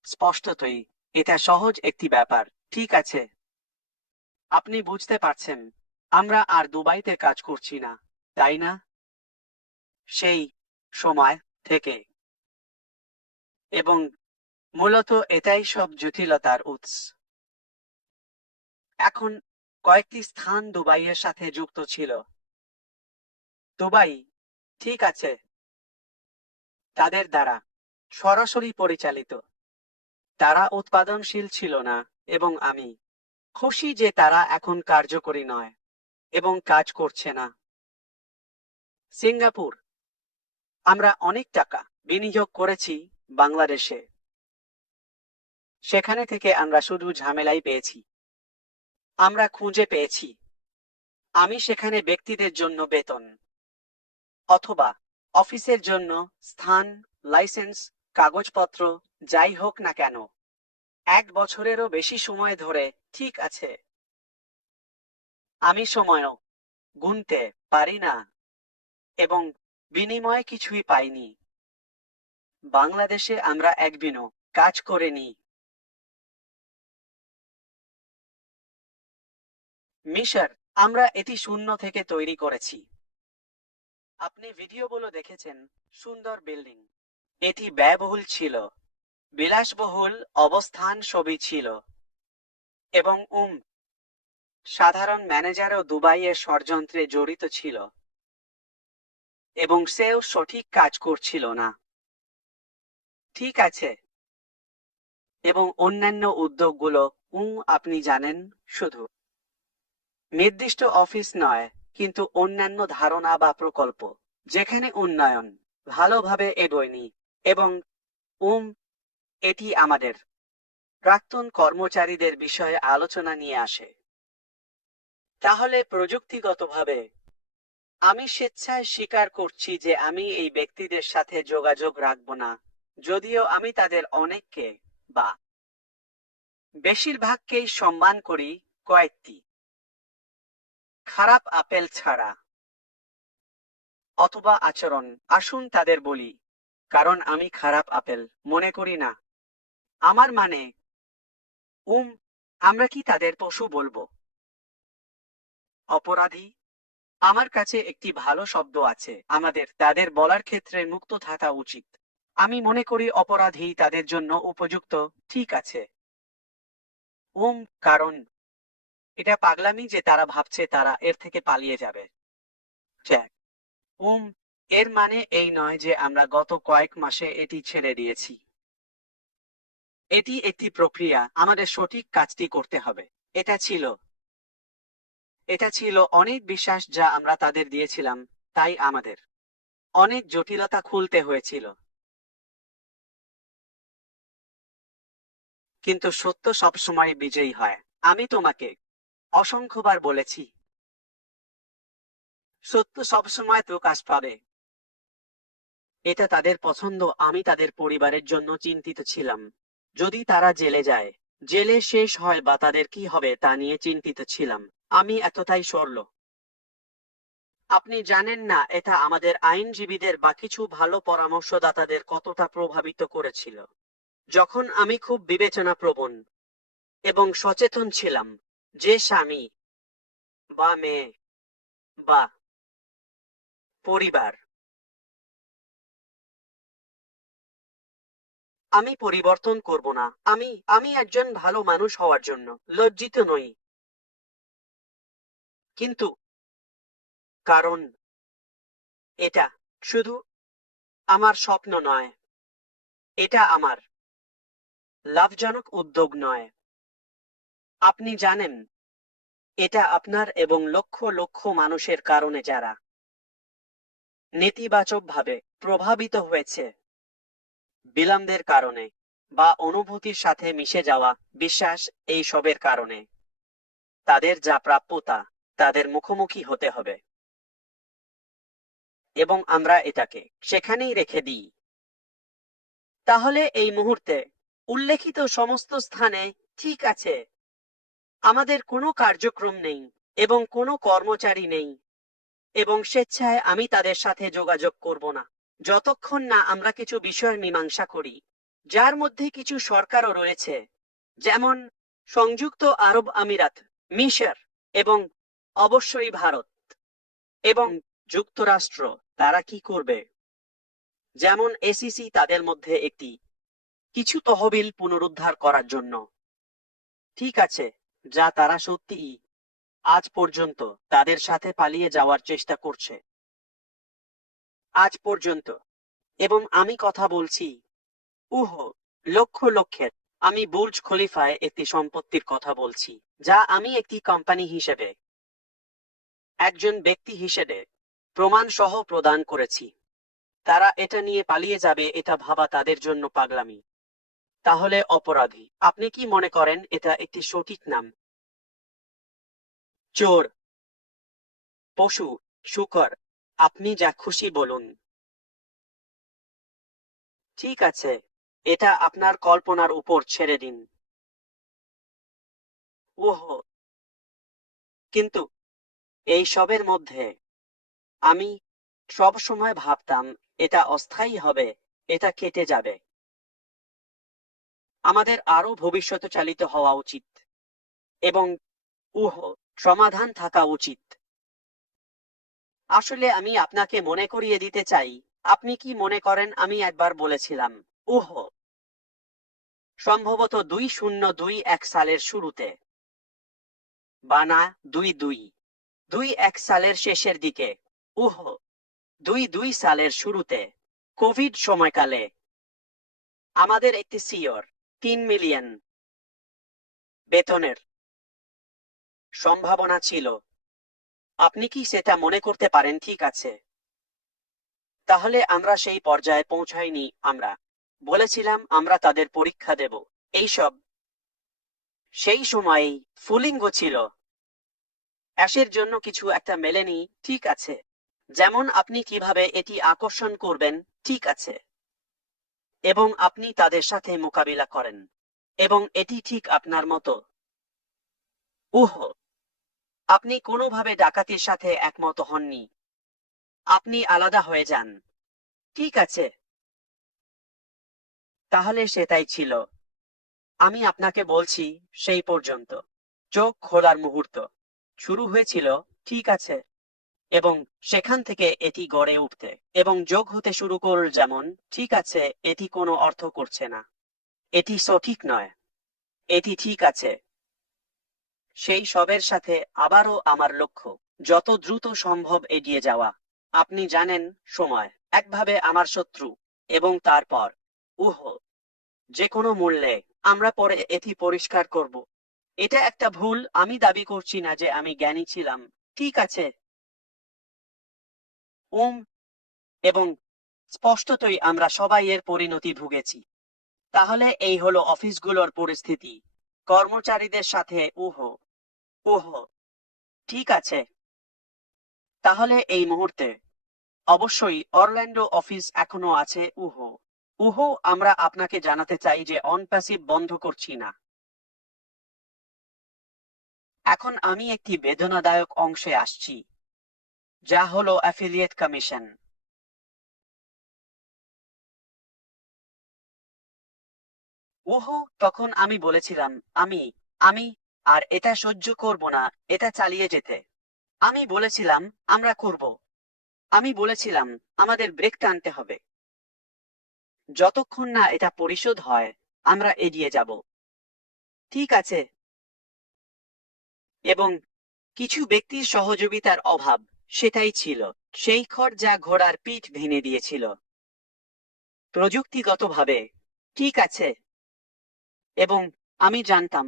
স্পষ্টতই এটা সহজ একটি ব্যাপার, ঠিক আছে? আপনি বুঝতে পারছেন, আমরা আর দুবাইতে কাজ করছি না, তাই না? সেই সময় থেকে। এবং মূলত এটাই সব জটিলতার উৎস। এখন কয়েকটি স্থান দুবাইয়ের সাথে যুক্ত ছিল। দুবাই, ঠিক আছে, তাদের দ্বারা সরাসরি পরিচালিত। তারা উৎপাদনশীল ছিল না, এবং আমি খুশি যে তারা এখন কার্যকরী নয় এবং কাজ করছে না। সিঙ্গাপুর, আমরা অনেক টাকা বিনিয়োগ করেছি বাংলাদেশে। সেখানে থেকে আমরা শুধু ঝামেলাই পেয়েছি। আমরা খুঁজে পেয়েছি। আমি সেখানে ব্যক্তিদের জন্য বেতন অথবা অফিসের জন্য স্থান, লাইসেন্স, কাগজপত্র, যাই হোক না কেন, 1 বছরেরও বেশি সময় ধরে, ঠিক আছে। আমি সময়ও গুনতে পারি না, এবং বিনিময়ে কিছুই পাইনি। বাংলাদেশে আমরা একদিনও কাজ করিনি। মিশর, আমরা এটি শূন্য থেকে তৈরি করেছি। আপনি ভিডিওগুলো দেখেছেন, সুন্দর বিল্ডিং। এটি ব্যয়বহুল ছিল, বিলাসবহুল অবস্থান ছবি ছিল, এবং সাধারণ ম্যানেজারও দুবাইয়ের ষড়যন্ত্রে জড়িত ছিল, এবং সেও সঠিক কাজ করছিল না, ঠিক আছে। এবং অন্যান্য উদ্যোগগুলো, আপনি জানেন, শুধু নির্দিষ্ট অফিস নয়, কিন্তু অন্যান্য ধারণা বা প্রকল্প, যেখানে উন্নয়ন ভালোভাবে এগোয়নি। এবং এটি আমাদের প্রাক্তন কর্মচারীদের বিষয়ে আলোচনা নিয়ে আসে। তাহলে প্রযুক্তিগতভাবে আমি স্বেচ্ছায় স্বীকার করছি যে আমি এই ব্যক্তিদের সাথে যোগাযোগ রাখব না, যদিও আমি তাদের অনেককে বা বেশিরভাগকেই সম্মান করি, কয়েকটি খারাপ আপেল ছাড়া অথবা আচরণ। আসুন তাদের বলি, কারণ আমি খারাপ আপেল মনে করি না। আমার মানে, আমরা কি তাদের পশু বলবো? অপরাধী? আমার কাছে একটি ভালো শব্দ আছে। আমাদের তাদের বলার ক্ষেত্রে মুক্ত থাকা উচিত। আমি মনে করি অপরাধী তাদের জন্য উপযুক্ত, ঠিক আছে। কারণ এটা পাগলামি যে তারা ভাবছে তারা এর থেকে পালিয়ে যাবে। জ্যাক, এর মানে এই নয় যে আমরা গত কয়েক মাসে এটি ছেড়ে দিয়েছি। এটি একটি প্রক্রিয়া, আমাদের সঠিক কাজটি করতে হবে। এটা ছিল অনেক বিশ্বাস যা আমরা তাদের দিয়েছিলাম, তাই আমাদের অনেক জটিলতা খুলতে হয়েছিল। কিন্তু সত্য সবসময় বিজয়ী হয়। আমি তোমাকে অসংখ্যবার বলেছি, সত্য সবসময় প্রকাশ পাবে। এটা তাদের পছন্দ। আমি তাদের পরিবারের জন্য চিন্তিত ছিলাম। যদি তারা জেলে যায়, জেলে শেষ হয় বা তাদের কি হবে তা নিয়ে চিন্তিত ছিলাম। আমি এতটাই সরল। আপনি জানেন না এটা আমাদের আইনজীবীদের বা কিছু ভালো পরামর্শদাতাদের কতটা প্রভাবিত করেছিল। যখন আমি খুব বিবেচনাপ্রবণ এবং সচেতন ছিলাম যে স্বামী বা মেয়ে বা পরিবার, আমি পরিবর্তন করব না। আমি একজন ভালো মানুষ হওয়ার জন্য লজ্জিত নই। কিন্তু কারণ এটা শুধু আমার স্বপ্ন নয়, এটা আমার লাভজনক উদ্যোগ নয়। আপনি জানেন, এটা আপনার এবং লক্ষ লক্ষ মানুষের কারণে যারা নেতিবাচকভাবে প্রভাবিত হয়েছে, বিলম্বের কারণে বা অনুভূতির সাথে মিশে যাওয়া বিশ্বাস, এই সবের কারণে তাদের যা প্রাপ্যতা তাদের মুখোমুখি হতে হবে। এবং আমরা এটাকে সেখানেই রেখে দিই। তাহলে এই মুহূর্তে উল্লেখিত সমস্ত স্থানে ঠিক আছে। আমাদের কোনো কার্যক্রম নেই এবং কোনো কর্মচারী নেই এবং স্বেচ্ছায় আমি তাদের সাথে যোগাযোগ করব না যতক্ষণ না আমরা কিছু বিষয়ের মীমাংসা করি, যার মধ্যে কিছু সরকারও রয়েছে, যেমন সংযুক্ত আরব আমিরাত, মিশর এবং অবশ্যই ভারত এবং যুক্তরাষ্ট্র। তারা কি করবে? যেমন এসিসি তাদের মধ্যে একটি, কিছু তহবিল পুনরুদ্ধার করার জন্য। ঠিক আছে, যা তারা সত্যিই আজ পর্যন্ত তাদের সাথে পালিয়ে যাওয়ার চেষ্টা করছে আজ পর্যন্ত। এবং আমি কথা বলছি লক্ষ লক্ষের। আমি বুর্জ খলিফায় একটি সম্পত্তির কথা বলছি, যা আমি একটি কোম্পানি হিসেবে, একজন ব্যক্তি হিসেবে প্রমাণ সহ প্রদান করেছি। তারা এটা নিয়ে পালিয়ে যাবে এটা ভাবা তাদের জন্য পাগলামি। তাহলে অপরাধী। আপনি কি মনে করেন এটা একটি সঠিক নাম? চোর, পশু, শূকর, আপনি যা খুশি বলুন। ঠিক আছে, এটা আপনার কল্পনার উপর ছেড়ে দিন। কিন্তু এই সবের মধ্যে আমি সব সময় ভাবতাম এটা অস্থায়ী হবে, এটা কেটে যাবে। আমাদের আরো ভবিষ্যৎ চালিত হওয়া উচিত এবং সমাধান থাকা উচিত। আসলে আমি আপনাকে মনে করিয়ে দিতে চাই, আপনি কি মনে করেন আমি একবার বলেছিলাম সম্ভবত 2021 সালের শুরুতে, বা না 2021 সালের শেষের দিকে, 2022 সালের শুরুতে, কোভিড সময়কালে আমাদের একটি সিওর 3 মিলিয়ন বেতনের সম্ভাবনা ছিল। আপনি কি সেটা মনে করতে পারেন? ঠিক আছে, তাহলে আমরা সেই পর্যায়ে পৌঁছাইনি। আমরা বলেছিলাম আমরা তাদের পরীক্ষা দেব। এইসব সেই সময়েই ফুলিঙ্গ ছিল। অ্যাশের জন্য কিছু একটা মেলেনি। ঠিক আছে, যেমন আপনি কিভাবে এটি আকর্ষণ করবেন। ঠিক আছে, এবং আপনি তাদের সাথে মোকাবিলা করেন এবং এটি ঠিক আপনার মতো। আপনি কোনোভাবে ডাকাতির সাথে একমত হননি। আপনি আলাদা হয়ে যান। ঠিক আছে, তাহলে সেটাই ছিল। আমি আপনাকে বলছি, সেই পর্যন্ত চোখ খোলার মুহূর্ত শুরু হয়েছিল। ঠিক আছে, এবং সেখান থেকে এটি গড়ে উঠতে এবং যোগ হতে শুরু করল। যেমন ঠিক আছে, এটি কোনো অর্থ করছে না, এটি সঠিক নয়, এটি ঠিক আছে। সেই সবের সাথে আবারও আমার লক্ষ্য যত দ্রুত সম্ভব এগিয়ে যাওয়া। আপনি জানেন, সময় একভাবে আমার শত্রু। এবং তারপর যে কোনো মূল্যে আমরা পরে এটি পরিষ্কার করব। এটা একটা ভুল। আমি দাবি করছি না যে আমি জ্ঞানী ছিলাম। ঠিক আছে, এবং স্পষ্টতই আমরা সবাই এর পরিণতি ভুগেছি। তাহলে এই হলো অফিসগুলোর পরিস্থিতি কর্মচারীদের সাথে। ঠিক আছে, তাহলে এই মুহূর্তে অবশ্যই অরল্যান্ডো অফিস এখনো আছে। আমরা আপনাকে জানাতে চাই যে অন প্যাসিভ বন্ধ করছি না। এখন আমি একটি বেদনাদায়ক অংশে আসছি, যা হলো অ্যাফিলিয়েট কমিশন। তখন আমি বলেছিলাম আমি আমি আর এটা সহ্য করব না, এটা চালিয়ে যেতে। আমি বলেছিলাম আমরা করব। আমি বলেছিলাম আমাদের ব্রেক টানতে হবে। যতক্ষণ না এটা পরিশোধ হয় আমরা এগিয়ে যাব। ঠিক আছে, এবং কিছু ব্যক্তির সহযোগিতার অভাব সেটাই ছিল সেই খড় যা ঘোড়ার পিঠ ভেঙে দিয়েছিল প্রযুক্তিগতভাবে। ঠিক আছে, এবং আমি জানতাম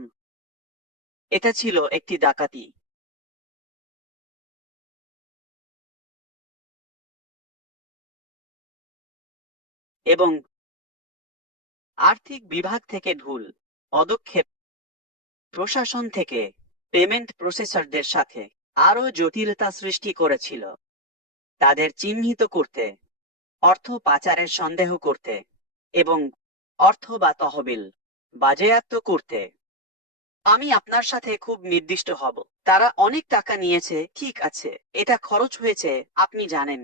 এটা ছিল একটি ডাকাতি। এবং আর্থিক বিভাগ থেকে ভুল পদক্ষেপ, প্রশাসন থেকে পেমেন্ট প্রসেসরদের সাথে আরও জটিলতা সৃষ্টি করেছিল, তাদের চিহ্নিত করতে, অর্থ পাচারের সন্দেহ করতে এবং অর্থ বা তহবিল বাজেয়াপ্ত করতে। আমি আপনার সাথে খুব নির্দিষ্ট হব। তারা অনেক টাকা নিয়েছে, ঠিক আছে, এটা খরচ হয়েছে, আপনি জানেন।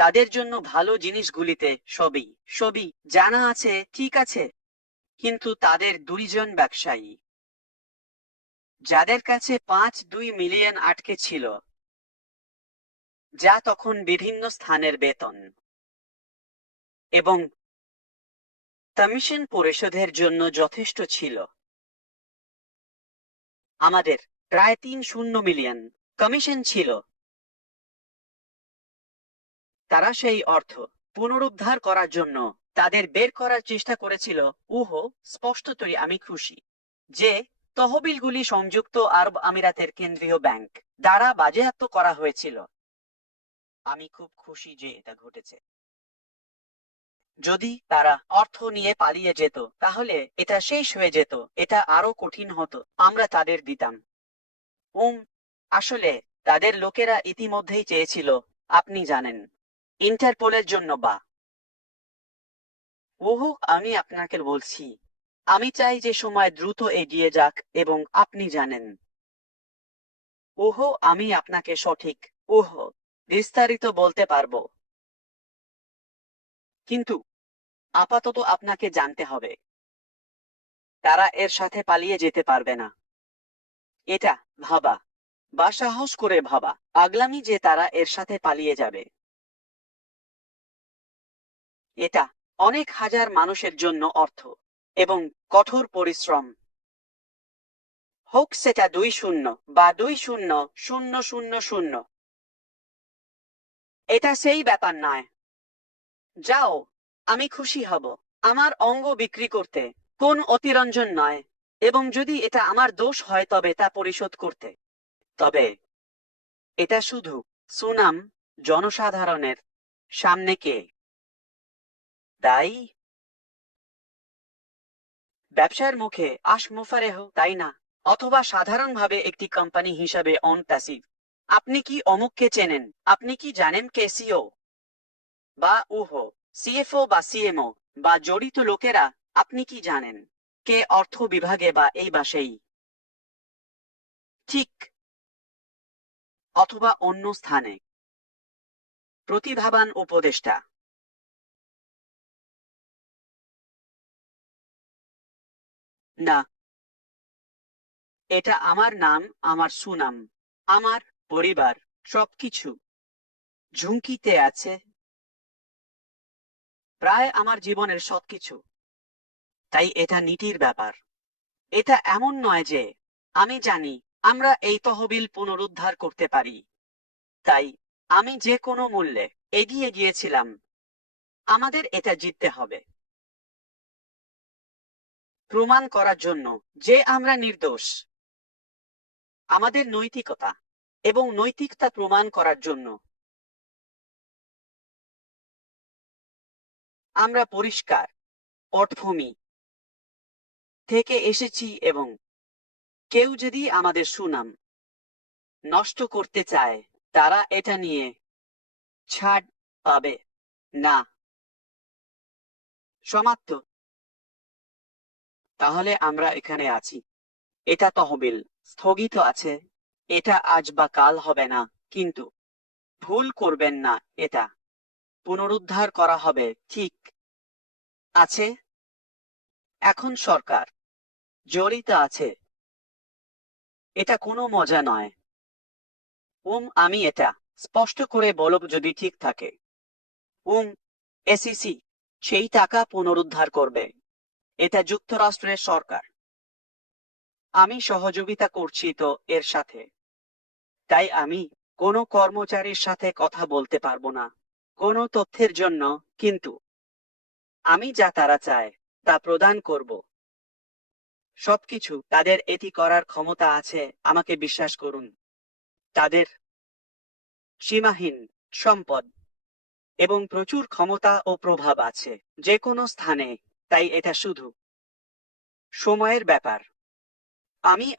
তাদের জন্য ভালো জিনিসগুলিতে সবই সবই জানা আছে, ঠিক আছে, কিন্তু তাদের দুইজন ব্যবসায়ী যাদের কাছে 5-2 মিলিয়ন আটকে ছিল, যা তখন বিভিন্ন স্থানের বেতন এবং কমিশন পরিশোধের জন্য যথেষ্ট ছিল। আমাদের প্রায় 3-0 মিলিয়ন কমিশন ছিল। তারা সেই অর্থ পুনরুদ্ধার করার জন্য তাদের বের করার চেষ্টা করেছিল। স্পষ্টতই আমি খুশি যে তহবিলগুলি সংযুক্ত আরব আমিরাতের কেন্দ্রীয় ব্যাংক দ্বারা বাজেয়াপ্ত করা হয়েছিল। আমি খুব খুশি যে এটা ঘটেছে। যদি তারা অর্থ নিয়ে পালিয়ে যেত তাহলে এটা শেষ হয়ে যেত, এটা আরো কঠিন হতো। আমরা তাদের দিতাম। আসলে তাদের লোকেরা ইতিমধ্যেই চেয়েছিল, আপনি জানেন, ইন্টারপোলের জন্য বা আমি আপনাকে বলছি, আমি চাই যে সময় দ্রুত এগিয়ে যাক এবং আপনি জানেন। আমি আপনাকে সঠিক বিস্তারিত বলতে পারবো, কিন্তু আপাতত আপনাকে জানতে হবে তারা এর সাথে পালিয়ে যেতে পারবে না। এটা ভাবা বা সাহস করে ভাবা পাগলামি যে তারা এর সাথে পালিয়ে যাবে। এটা অনেক হাজার মানুষের জন্য অর্থ এবং কঠোর পরিশ্রম, হোক সেটা 20 বা 200000। এটা সেই ব্যাপার নয়। যাও, আমি খুশি হব আমার অঙ্গ বিক্রি করতে, কোন অতিরঞ্জন নয়, এবং যদি এটা আমার দোষ হয় তবে তা পরিশোধ করতে। তবে এটা শুধু সুনাম জনসাধারণের সামনে কে দায়ী? ব্যবসার মুখে মুফারেহ, তাই না? অথবা সাধারণভাবে একটি কোম্পানি হিসাবে অন প্যাসিভ। আপনি কি অমুককে চেনেন? আপনি কি জানেন কে সিও বা সিএফও বা সিএমও বা জড়িত লোকেরা? আপনি কি জানেন কে অর্থ বিভাগে বা এই বা সেই? ঠিক, অথবা অন্য স্থানে প্রতিভাবান উপদেষ্টা? না, এটা আমার নাম, আমার সুনাম, আমার পরিবার, সবকিছু ঝুঁকিতে আছে, প্রায় আমার জীবনের সবকিছু। তাই এটা নীতির ব্যাপার। এটা এমন নয় যে আমি জানি আমরা এই তহবিল পুনরুদ্ধার করতে পারি, তাই আমি যে কোনো মূল্যে এগিয়ে গিয়েছিলাম। আমাদের এটা জিততে হবে, প্রমাণ করার জন্য যে আমরা নির্দোষ। আমাদের নৈতিকতা এবং নৈতিকতা প্রমাণ করার জন্য আমরা পরিষ্কার পটভূমি থেকে এসেছি, এবং কেউ যদি আমাদের সুনাম নষ্ট করতে চায় তারা এটা নিয়ে ছাড় পাবে না। সমাপ্ত। তাহলে আমরা এখানে আছি। এটা তহবিল স্থগিত আছে। এটা আজ বা কাল হবে না, কিন্তু ভুল করবেন না, এটা পুনরুদ্ধার করা হবে, ঠিক আছে? এখন সরকার জড়িত আছে। এটা কোনো মজা নয়। আমি এটা স্পষ্ট করে বলব যদি ঠিক থাকে। এসিসি সেই টাকা পুনরুদ্ধার করবে। এটা যুক্তরাষ্ট্রের সরকার। আমি সহযোগিতা করছি তো এর সাথে। তাই আমি কোনো কর্মচারীর সাথে কথা বলতে পারবো না কোনো তথ্যের জন্য, কিন্তু আমি যা তারা চায় তা প্রদান করব। সবকিছু তাদের এটি করার ক্ষমতা আছে, আমাকে বিশ্বাস করুন। তাদের সীমাহীন সম্পদ এবং প্রচুর ক্ষমতা ও প্রভাব আছে যে কোনো স্থানে। তাই এটা শুধু সময়ের ব্যাপার।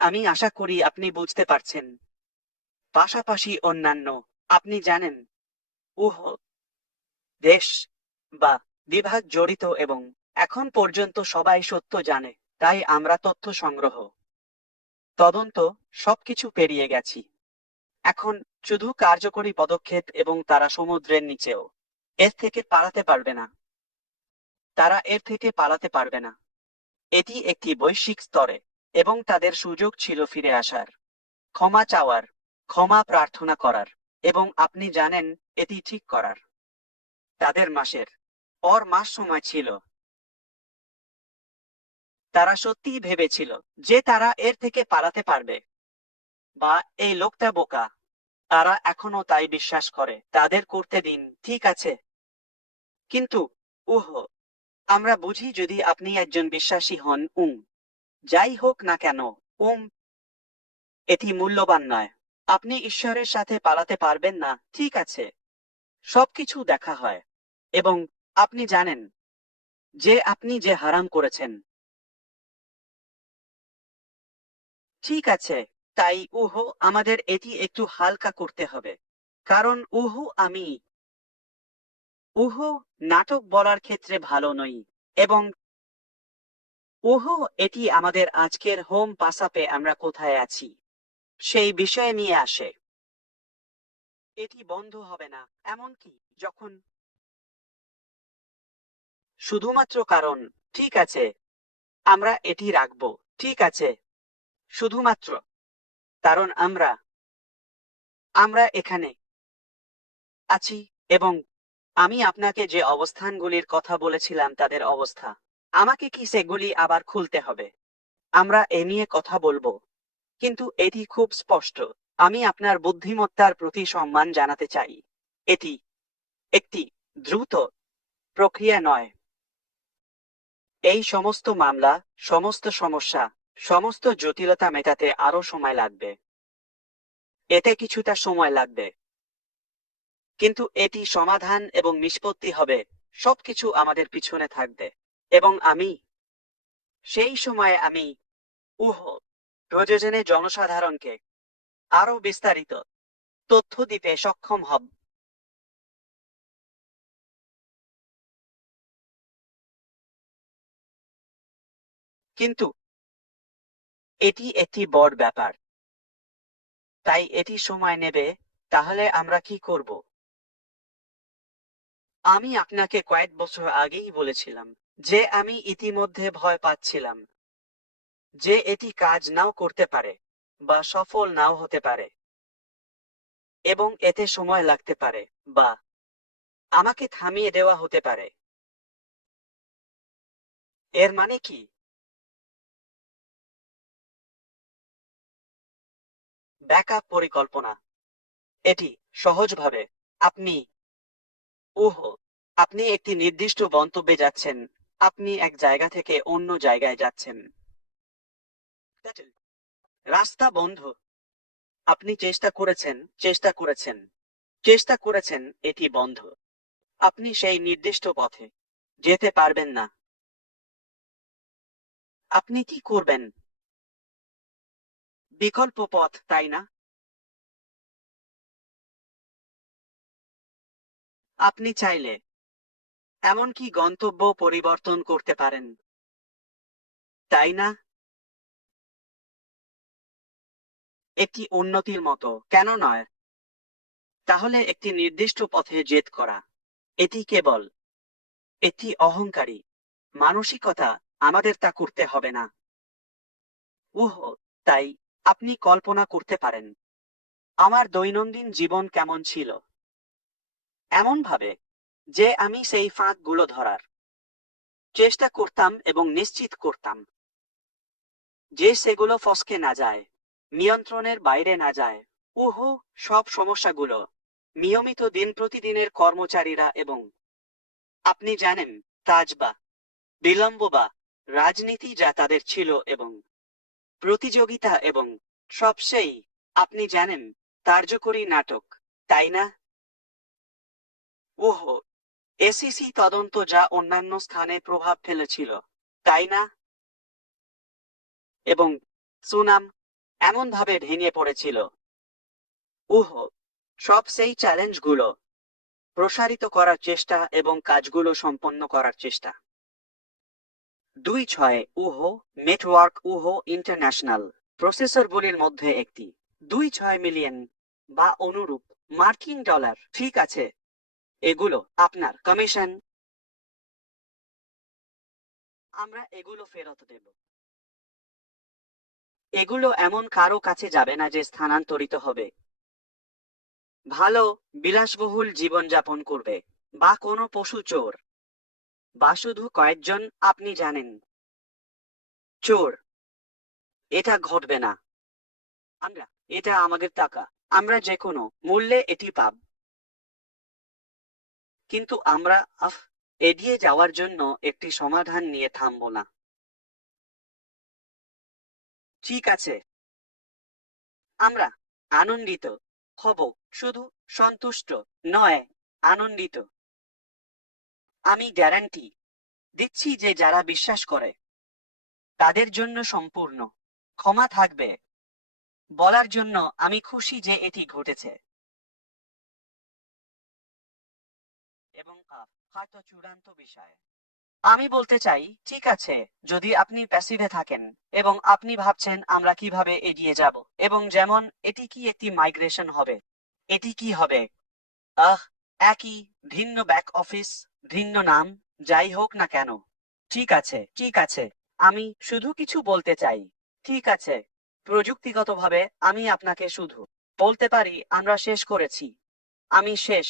আমি আশা করি আপনি বুঝতে পারছেন। পাশাপাশি অন্যান্য, আপনি জানেন, উহ দেশ বা বিভাগ জড়িত, এবং এখন পর্যন্ত সবাই সত্য জানে। তাই আমরা তথ্য সংগ্রহ, তদন্ত সবকিছু পেরিয়ে গেছি। এখন শুধু কার্যকরী পদক্ষেপ এবং তারা সমুদ্রের নিচেও এর থেকে পালাতে পারবে না। তারা এর থেকে পালাতে পারবে না। এটি একটি বৈশ্বিক স্তরে এবং তাদের সুযোগ ছিল ফিরে আসার, ক্ষমা চাওয়ার, ক্ষমা প্রার্থনা করার, এবং আপনি জানেন এটি ঠিক করার। তাদের মাসের পর মাস সময় ছিল। তারা সত্যিই ভেবেছিল যে তারা এর থেকে পালাতে পারবে, বা এই লোকটা বোকা। তারা এখনো তাই বিশ্বাস করে। তাদের করতে দিন, ঠিক আছে। কিন্তু আমরা বুঝি যদি আপনি একজন বিশ্বাসী হন, যাই হোক না কেন, এটি মূল্যবান নয়। আপনি ঈশ্বরের সাথে পালাতে পারবেন না, ঠিক আছে। সবকিছু দেখা হয়, এবং আপনি জানেন যে আপনি যে হারাম করেছেন। ঠিক আছে, তাই আমাদের এটি একটু হালকা করতে হবে। কারণ আমি নাটক বলার ক্ষেত্রে ভালো নই। এবং এটি আমাদের আজকের হোম পাসাপে আমরা কোথায় আছি সেই বিষয়ে নিয়ে আসে। এটি বন্ধ হবে না, এমনকি যখন শুধুমাত্র কারণ, ঠিক আছে, আমরা এটি রাখব, ঠিক আছে, শুধুমাত্র কারণ আমরা আমরা এখানে আছি। এবং আমি আপনাকে যে অবস্থানগুলির কথা বলেছিলাম তাদের অবস্থা, আমাকে কি সেগুলি আবার খুলতে হবে? আমরা এ নিয়ে কথা বলবো, কিন্তু এটি খুব স্পষ্ট। আমি আপনার বুদ্ধিমত্তার প্রতি সম্মান জানাতে চাই। এটি একটি দ্রুত প্রক্রিয়া নয়। এই সমস্ত মামলা, সমস্ত সমস্যা, সমস্ত জটিলতা মেটাতে আরো সময় লাগবে। এতে কিছুটা সময় লাগবে, কিন্তু এটি সমাধান এবং নিষ্পত্তি হবে। সবকিছু আমাদের পিছনে থাকবে, এবং সেই সময়ে আমি প্রয়োজনে জনসাধারণকে আরো বিস্তারিত তথ্য দিতে সক্ষম হব। কিন্তু এটি একটি বড় ব্যাপার, তাই এটি সময় নেবে। তাহলে আমরা কি করব? আমি আপনাকে কয়েক বছর আগেই বলেছিলাম যে আমি ইতিমধ্যে ভয় পাচ্ছিলাম যে এটি কাজ নাও করতে পারে, বা সফল নাও হতে পারে, এবং এতে সময় লাগতে পারে, বা আমাকে থামিয়ে দেওয়া হতে পারে। এর মানে কি? ব্যাকআপ পরিকল্পনা। এটি সহজভাবে আপনি ওহ আপনি একটি নির্দিষ্ট গন্তব্যে যাচ্ছেন। আপনি এক জায়গা থেকে অন্য জায়গায় যাচ্ছেন। রাস্তা বন্ধ। আপনি চেষ্টা করেছেন, চেষ্টা করেছেন, চেষ্টা করেছেন, এটি বন্ধ। আপনি সেই নির্দিষ্ট পথে যেতে পারবেন না। আপনি কি করবেন? বিকল্প পথ, তাই না? আপনি চাইলে এমনকি গন্তব্য পরিবর্তন করতে পারেন, তাই না? একটি উন্নতির মতো, কেন নয়? তাহলে একটি নির্দিষ্ট পথে জেদ করা, এটি কেবল এটি অহংকারী মানসিকতা। আমাদের তা করতে হবে না। উহ তাই আপনি কল্পনা করতে পারেন আমার দৈনন্দিন জীবন কেমন ছিল, এমন ভাবে যে আমি সেই ফাঁকগুলো ধরার চেষ্টা করতাম এবং নিশ্চিত করতাম যে সেগুলো ফসকে না যায়, নিয়ন্ত্রণের বাইরে না যায়। সব সমস্যাগুলো নিয়মিত দিন প্রতিদিনের কর্মচারীরা, এবং আপনি জানেন, কাজ বা বিলম্ব বা রাজনীতি যা তাদের ছিল, এবং প্রতিযোগিতা, এবং সবশেই আপনি জানেন, কার্যকরী নাটক, তাই না? ওহ এসিসি তদন্ত যা অন্যান্য স্থানে প্রভাব ফেলেছিল, তাই না? এবং সুনাম এমনভাবে ভেঙে পড়েছিল। উহ সব সেই চ্যালেঞ্জগুলো প্রসারিত করার চেষ্টা এবং কাজগুলো সম্পন্ন করার চেষ্টা। 26 উহো নেটওয়ার্ক উহো ইন্টারন্যাশনাল প্রসেসরগুলির মধ্যে একটি। 26 মিলিয়ন বা অনুরূপ মার্কিন ডলার। ঠিক আছে, এগুলো আপনার কমিশন। আমরা এগুলো ফেরত দেব। এগুলো এমন কারো কাছে যাবে না যে স্থানান্তরিত হবে, ভালো বিলাসবহুল জীবনযাপন করবে, বা কোনো পশু চোর, বা শুধু কয়েকজন আপনি জানেন চোর। এটা ঘটবে না। আমরা এটা আমাদের টাকা, আমরা যে কোনো মূল্যে এটি পাব। কিন্তু আমরা এড়িয়ে যাওয়ার জন্য একটি সমাধান নিয়ে থামব না। ঠিক আছে, আমরা আনন্দিত হব, শুধু সন্তুষ্ট নয়, আনন্দিত। আমি গ্যারান্টি দিচ্ছি যে যারা বিশ্বাস করে তাদের জন্য সম্পূর্ণ ক্ষমা থাকবে। বলার জন্য আমি খুশি যে এটি ঘটেছে। এবং হয়তো চূড়ান্ত বিষয় আমি বলতে চাই, ঠিক আছে, যদি আপনি প্যাসিভে থাকেন এবং আপনি ভাবছেন আমরা কিভাবে এগিয়ে যাব, এবং যেমন এটি কি একটি মাইগ্রেশন হবে, এটি কি হবে, আহ একই, ভিন্ন ব্যাক অফিস, ভিন্ন নাম, যাই হোক না কেন। ঠিক আছে, ঠিক আছে, আমি শুধু কিছু বলতে চাই। ঠিক আছে, প্রযুক্তিগতভাবে আমি আপনাকে শুধু বলতে পারি আমরা শেষ করেছি। আমি শেষ।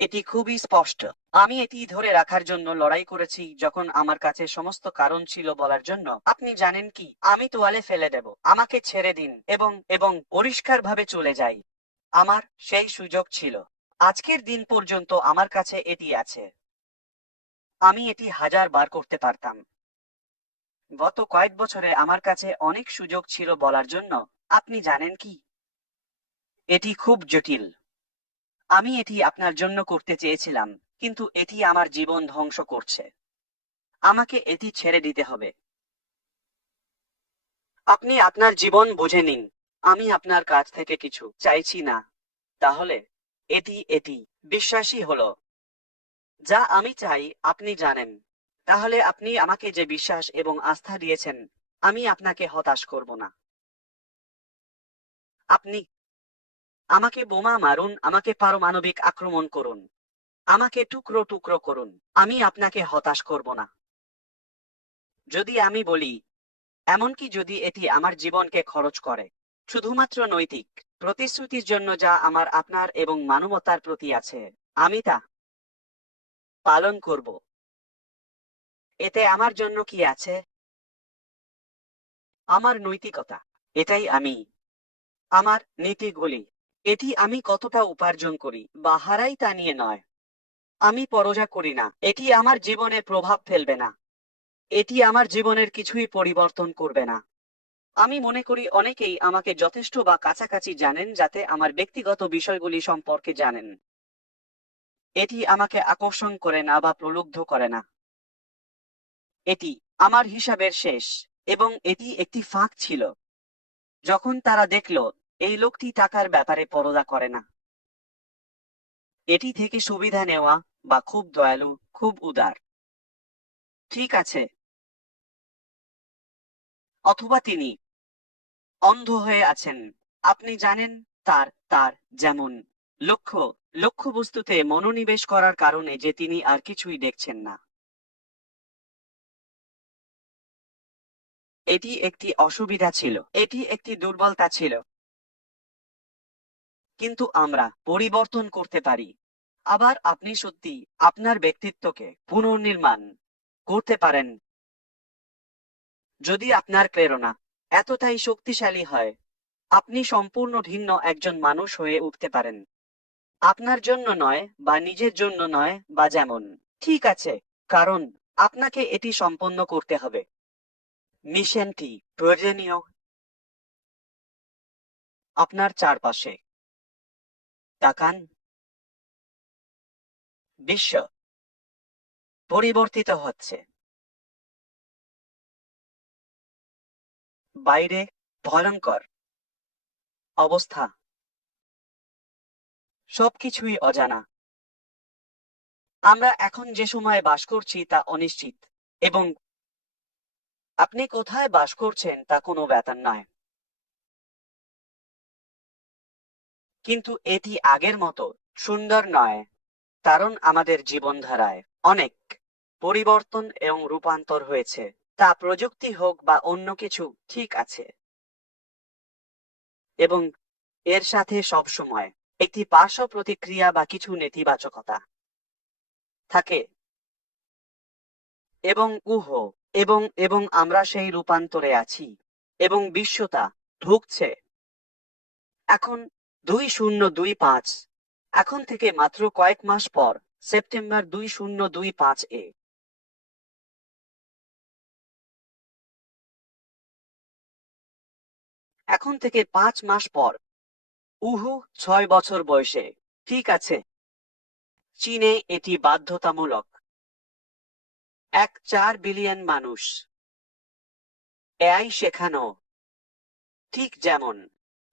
এটি খুবই স্পষ্ট। আমি এটি ধরে রাখার জন্য লড়াই করেছি যখন আমার কাছে সমস্ত কারণ ছিল বলার জন্য, আপনি জানেন কি, আমি তোয়ালে ফেলে দেব, আমাকে ছেড়ে দিন, এবং পরিষ্কারভাবে চলে যাই। আমার সেই সুযোগ ছিল। আজকের দিন পর্যন্ত আমার কাছে এটি আছে। আমি এটি 1000 বার করতে পারতাম। গত কয়েক বছরে আমার কাছে অনেক সুযোগ ছিল বলার জন্য, আপনি জানেন কি, এটি খুব জটিল। আমি এটি আপনার জন্য করতে চেয়েছিলাম, কিন্তু এটি আমার জীবন ধ্বংস করছে। আমাকে এটি ছেড়ে দিতে হবে। আপনি আপনার জীবন বুঝে নিন। আমি আপনার কাছ থেকে কিছু চাইছি না। তাহলে এটি বিশ্বাসী হলো যা আমি চাই, আপনি জানেন। তাহলে আপনি আমাকে যে বিশ্বাস এবং আস্থা দিয়েছেন, আমি আপনাকে হতাশ করব না। আপনি আমাকে বোমা মারুন, আমাকে পারমাণবিক আক্রমণ করুন, আমাকে টুকরো টুকরো করুন, আমি আপনাকে হতাশ করব না। যদি আমি বলি, এমনকি যদি এটি আমার জীবনকে খরচ করে, শুধুমাত্র নৈতিক প্রতিশ্রুতির জন্য যা আমার আপনার এবং মানবতার প্রতি আছে, আমি তা পালন করব। এতে আমার জন্য কি আছে? আমার নৈতিকতা। এটাই আমি। আমার নীতিগুলি। এটি আমি কতটা উপার্জন করি বা হারাই তা নিয়ে নয়। আমি পরোয়া করি না, এটি আমার জীবনে প্রভাব ফেলবে না, এটি আমার জীবনের কিছুই পরিবর্তন করবে না। আমি মনে করি অনেকেই আমাকে যথেষ্ট বা কাছাকাছি জানেন যাতে আমার ব্যক্তিগত বিষয়গুলি সম্পর্কে জানেন। এটি আমাকে আকর্ষণ করে না বা প্রলুব্ধ করে না। এটি আমার হিসাবের শেষ। এবং এটি একটি ফাঁক ছিল। যখন তারা দেখল এই লোকটি টাকার ব্যাপারে পরোয়া করে না, এটি থেকে সুবিধা নেওয়া, বা খুব দয়ালু, খুব উদার। ঠিক আছে, অথবা তিনি অন্ধ হয়ে আছেন। আপনি জানেন, তার যেমন লক্ষ্য লক্ষ্যবস্তুতে মনোনিবেশ করার কারণে যে তিনি আর কিছুই দেখছেন না। এটি একটি অসুবিধা ছিল, এটি একটি দুর্বলতা ছিল। কিন্তু আমরা পরিবর্তন করতে পারি। আবার আপনি সত্যি আপনার ব্যক্তিত্বকে পুনর্নির্মাণ করতে পারেন। যদি আপনার প্রেরণা এতটাই শক্তিশালী হয়, আপনি সম্পূর্ণ ভিন্ন একজন মানুষ হয়ে উঠতে পারেন। আপনার জন্য নয়, বা নিজের জন্য নয়, বা যেমন। ঠিক আছে, কারণ আপনাকে এটি সম্পন্ন করতে হবে। মিশনটি প্রয়োজনীয়। আপনার চারপাশে তাকান। বিশ্ব পরিবর্তিত হচ্ছে। বাইরে ভয়ঙ্কর অবস্থা। সবকিছুই অজানা। আমরা এখন যে সময়ে বাস করছি তা অনিশ্চিত। এবং আপনি কোথায় বাস করছেন তা কোনো ব্যাপার নয়, কিন্তু এটি আগের মতো সুন্দর নয়, কারণ আমাদের জীবনধারায় অনেক পরিবর্তন এবং রূপান্তর হয়েছে। তা প্রযুক্তি হোক বা অন্য কিছু, ঠিক আছে, এবং এর সাথে সবসময় একটি পার্শ্ব প্রতিক্রিয়া বা কিছু নেতিবাচকতা থাকে। এবং এবং এবং আমরা সেই রূপান্তরে আছি এবং বিশ্বটা ঢুকছে। এখন 2025, এখন থেকে মাত্র কয়েক মাস পর, সেপ্টেম্বর 2025 এখন থেকে 5 মাস পর, 6 বছর বয়সে, ঠিক আছে, চীনে এটি বাধ্যতামূলক। 4 বিলিয়ন মানুষ এআই শেখানো, ঠিক যেমন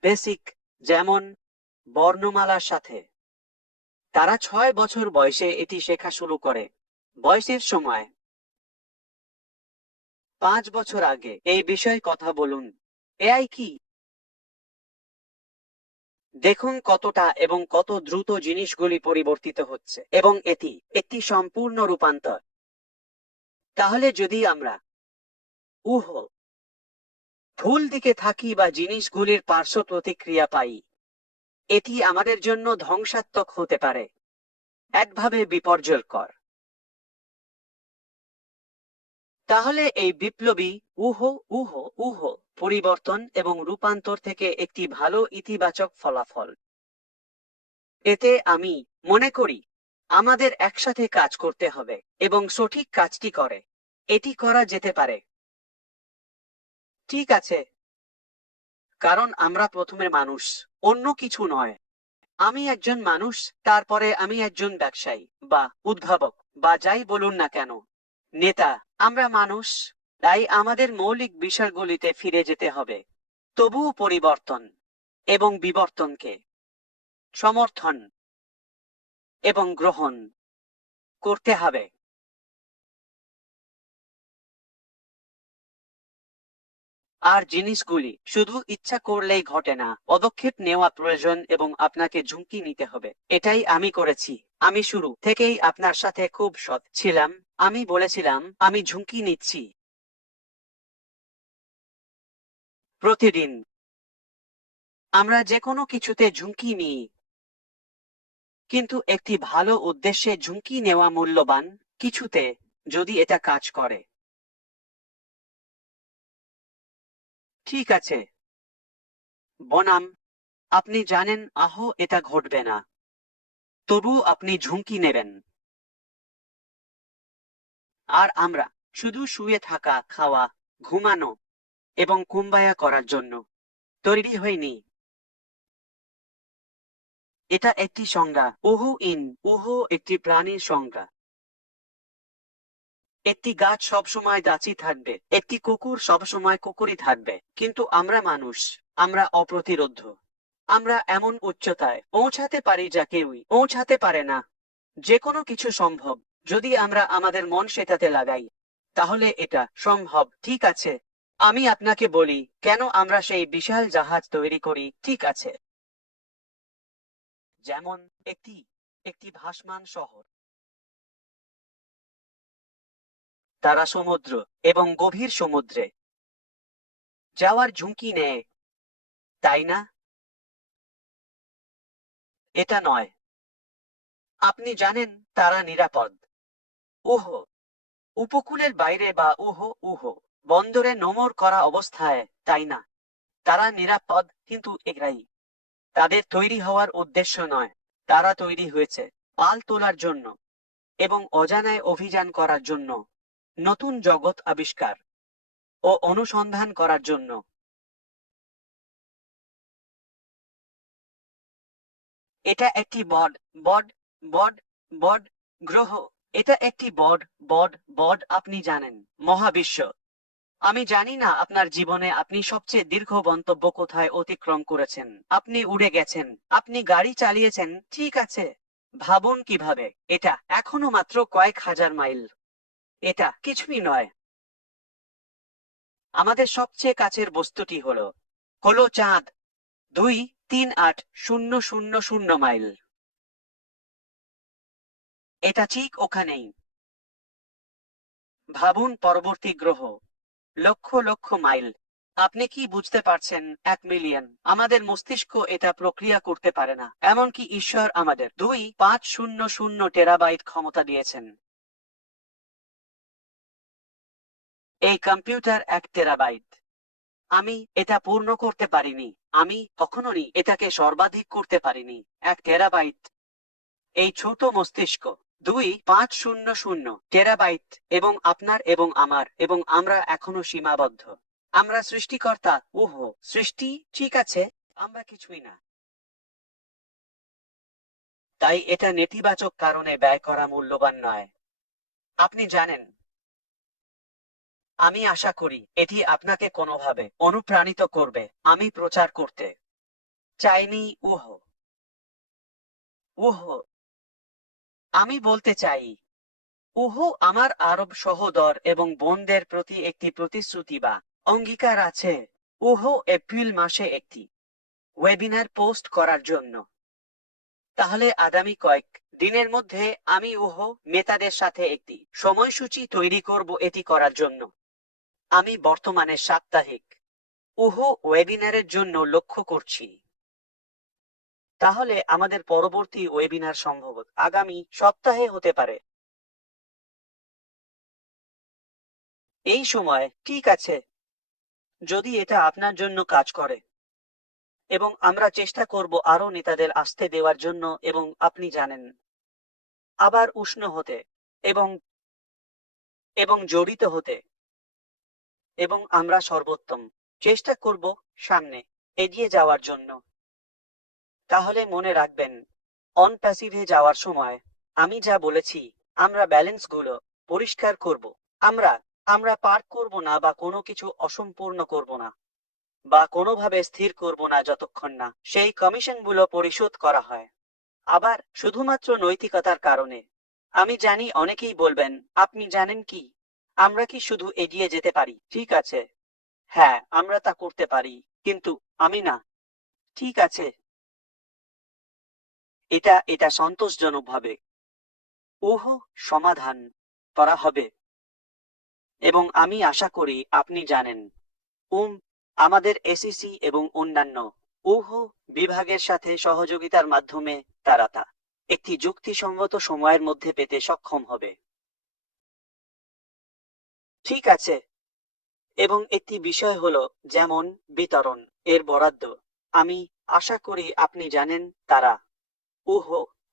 বেসিক, যেমন বর্ণমালার সাথে। তারা 6 বছর বয়সে এটি শেখা শুরু করে। বয়সের সময় 5 বছর আগে এই বিষয়ে কথা বলুন। এআই কি? দেখুন কতটা এবং কত দ্রুত জিনিসগুলি পরিবর্তিত হচ্ছে, এবং এটি একটি সম্পূর্ণ রূপান্তর। তাহলে যদি আমরা উহ ভুল দিকে থাকি বা জিনিসগুলির পার্শ্ব প্রতিক্রিয়া পাই, এটি আমাদের জন্য ধ্বংসাত্মক হতে পারে, একভাবে বিপর্যয়কর। তাহলে এই বিপ্লবী উহ উহ উহ পরিবর্তন এবং রূপান্তর থেকে একটি ভালো ইতিবাচক ফলাফল। এতে আমি মনে করি আমাদের একসাথে কাজ করতে হবে এবং সঠিক কাজটি করে এটি করা যেতে পারে। ঠিক আছে, কারণ আমরা প্রথমে মানুষ, অন্য কিছু নয়। আমি একজন মানুষ, তারপরে আমি একজন ব্যবসায়ী বা উদ্ভাবক বা যাই বলুন না কেন, নেতা। আমরা মানুষ, তাই আমাদের মৌলিক বিষয়গুলিতে ফিরে যেতে হবে। তবুও পরিবর্তন এবং বিবর্তনকে সমর্থন এবং গ্রহণ করতে হবে। আর জিনিসগুলি শুধু ইচ্ছা করলেই ঘটে না, পদক্ষেপ নেওয়া প্রয়োজন এবং আপনাকে ঝুঁকি নিতে হবে। এটাই আমি করেছি। আমি শুরু থেকেই আপনার সাথে খুব সৎ ছিলাম। আমি বলেছিলাম আমি ঝুঁকি নিচ্ছি। প্রতিদিন আমরা যে কোনো কিছুতে ঝুঁকি নিই, কিন্তু একটি ভালো উদ্দেশ্যে ঝুঁকি নেওয়া মূল্যবান কিছুতে, যদি এটা কাজ করে। ঠিক আছে, বনাম আপনি জানেন এটা ঘটবে না, তবু আপনি ঝুঁকি নেবেন। আর আমরা শুধু শুয়ে থাকা, খাওয়া, ঘুমানো এবং কুম্বায়া করার জন্য তৈরি হয়নি। এটা একটি সংজ্ঞা। উহু একটি প্রাণীর সংজ্ঞা। একটি গাছ সবসময় গাছই থাকবে, একটি কুকুর সবসময় কুকুরই থাকবে, কিন্তু আমরা মানুষ, আমরা অপ্রতিরোধ্য। আমরা এমন উচ্চতায় পৌঁছাতে পারি যা কেউই পৌঁছাতে পারে না। যে কোনো কিছু সম্ভব যদি আমরা আমাদের মন সেটাতে লাগাই। তাহলে এটা সম্ভব, ঠিক আছে। আমি আপনাকে বলি কেন আমরা সেই বিশাল জাহাজ তৈরি করি, ঠিক আছে, যেমন একটি একটি ভাসমান শহর। তারা সমুদ্র এবং গভীর সমুদ্রে যাওয়ার ঝুঁকি নেয়, তাই না? এটা নয়। আপনি জানেন তারা নিরাপদ। উহ উপকূলের বাইরে বা উহ বন্দরে নোঙর করা অবস্থায়, তাই না? তারা নিরাপদ, কিন্তু এরাই তাদের তৈরি হওয়ার উদ্দেশ্য নয়। তারা তৈরি হয়েছে পাল তোলার জন্য এবং অজানায় অভিযান করার জন্য, নতুন জগৎ আবিষ্কার ও অনুসন্ধান করার জন্য। এটা একটি বড বড বড বড গ্রহ। এটা একটি বড বড বড আপনি জানেন, মহাবিশ্ব। আমি জানি না আপনার জীবনে আপনি সবচেয়ে দীর্ঘ গন্তব্য কোথায় অতিক্রম করেছেন। আপনি উড়ে গেছেন, আপনি গাড়ি চালিয়েছেন, ঠিক আছে। ভাবুন কিভাবে এটা এখনো মাত্র কয়েক হাজার মাইল। এটা কিছুই নয়। আমাদের সবচেয়ে কাছের বস্তুটি হলো চাঁদ। 238,000 মাইল। এটা ঠিক ওখানেই। ভাবুন পরবর্তী গ্রহ, লক্ষ লক্ষ মাইল। আপনি কি বুঝতে পারছেন? 1 মিলিয়ন। আমাদের মস্তিষ্ক এটা প্রক্রিয়া করতে পারে না। এমনকি ঈশ্বর আমাদের 2,500 টেরাবাইট ক্ষমতা দিয়েছেন। এই কম্পিউটার 1 টেরাবাইট। আমি এটা পূর্ণ করতে পারিনি। আমি কখনোই এটাকে সর্বাধিক করতে পারিনি। 1 টেরাবাইট। এই ছোট মস্তিষ্ক 2,500 টেরাবাইট, এবং আপনার এবং আমার এবং আমরা এখনো সীমাবদ্ধ। আমরা সৃষ্টিকর্তা। ওহো, সৃষ্টি, ঠিক আছে, আমরা কিছুই না। তাই এটা নেতিবাচক কারণে ব্যয় করা মূল্যবান নয়। আপনি জানেন, আমি আশা করি এটি আপনাকে কোনোভাবে অনুপ্রাণিত করবে। আমি প্রচার করতে চাইনি। ওহো, ওহো, আমি বলতে চাই, ওহো, আমার আরব সহোদর এবং বোনদের প্রতি একটি প্রতিশ্রুতি বা অঙ্গীকার আছে। ওহো, এপ্রিল মাসে একটি ওয়েবিনার পোস্ট করার জন্য। তাহলে আগামী কয়েক দিনের মধ্যে আমি মেতাদের সাথে একটি সময়সূচি তৈরি করব এটি করার জন্য। আমি বর্তমানে সাপ্তাহিক ওয়েবিনারের জন্য লক্ষ্য করছি। তাহলে আমাদের পরবর্তী ওয়েবিনার সম্ভবত আগামী সপ্তাহে হতে পারে। এই সময়, ঠিক আছে, যদি এটা আপনার জন্য কাজ করে, এবং আমরা চেষ্টা করব আরো নেতাদের আসতে দেওয়ার জন্য, এবং আপনি জানেন, আবার উষ্ণ হতে এবং এবং জড়িত হতে, এবং আমরা সর্বোত্তম চেষ্টা করব সামনে এগিয়ে যাওয়ার জন্য। তাহলে মনে রাখবেন, অন প্যাসিভে যাওয়ার সময় আমি যা বলেছি, আমরা ব্যালেন্সগুলো পরিষ্কার করব। আমরা আমরা পার্ক করব না, বা কোনো কিছু অসম্পূর্ণ করব না, বা কোনোভাবে স্থির করব না যতক্ষণ না সেই কমিশনগুলো পরিশোধ করা হয়। আবার শুধুমাত্র নৈতিকতার কারণে। আমি জানি অনেকেই বলবেন, আপনি জানেন কি, আমরা কি শুধু এগিয়ে যেতে পারি? ঠিক আছে, হ্যাঁ, আমরা তা করতে পারি, কিন্তু আমি না। ঠিক আছে, এটা সন্তোষজনকভাবে সমাধান করা হবে, এবং আমি আশা করি আপনি জানেন, আমাদের এসিসি এবং অন্যান্য বিভাগের সাথে সহযোগিতার মাধ্যমে তারা তা একটি যুক্তিসঙ্গত সময়ের মধ্যে পেতে সক্ষম হবে। ঠিক আছে, এবং একটি বিষয় হলো, যেমন বিতরণ এর বরাদ্দ। আমি আশা করি আপনি জানেন তারা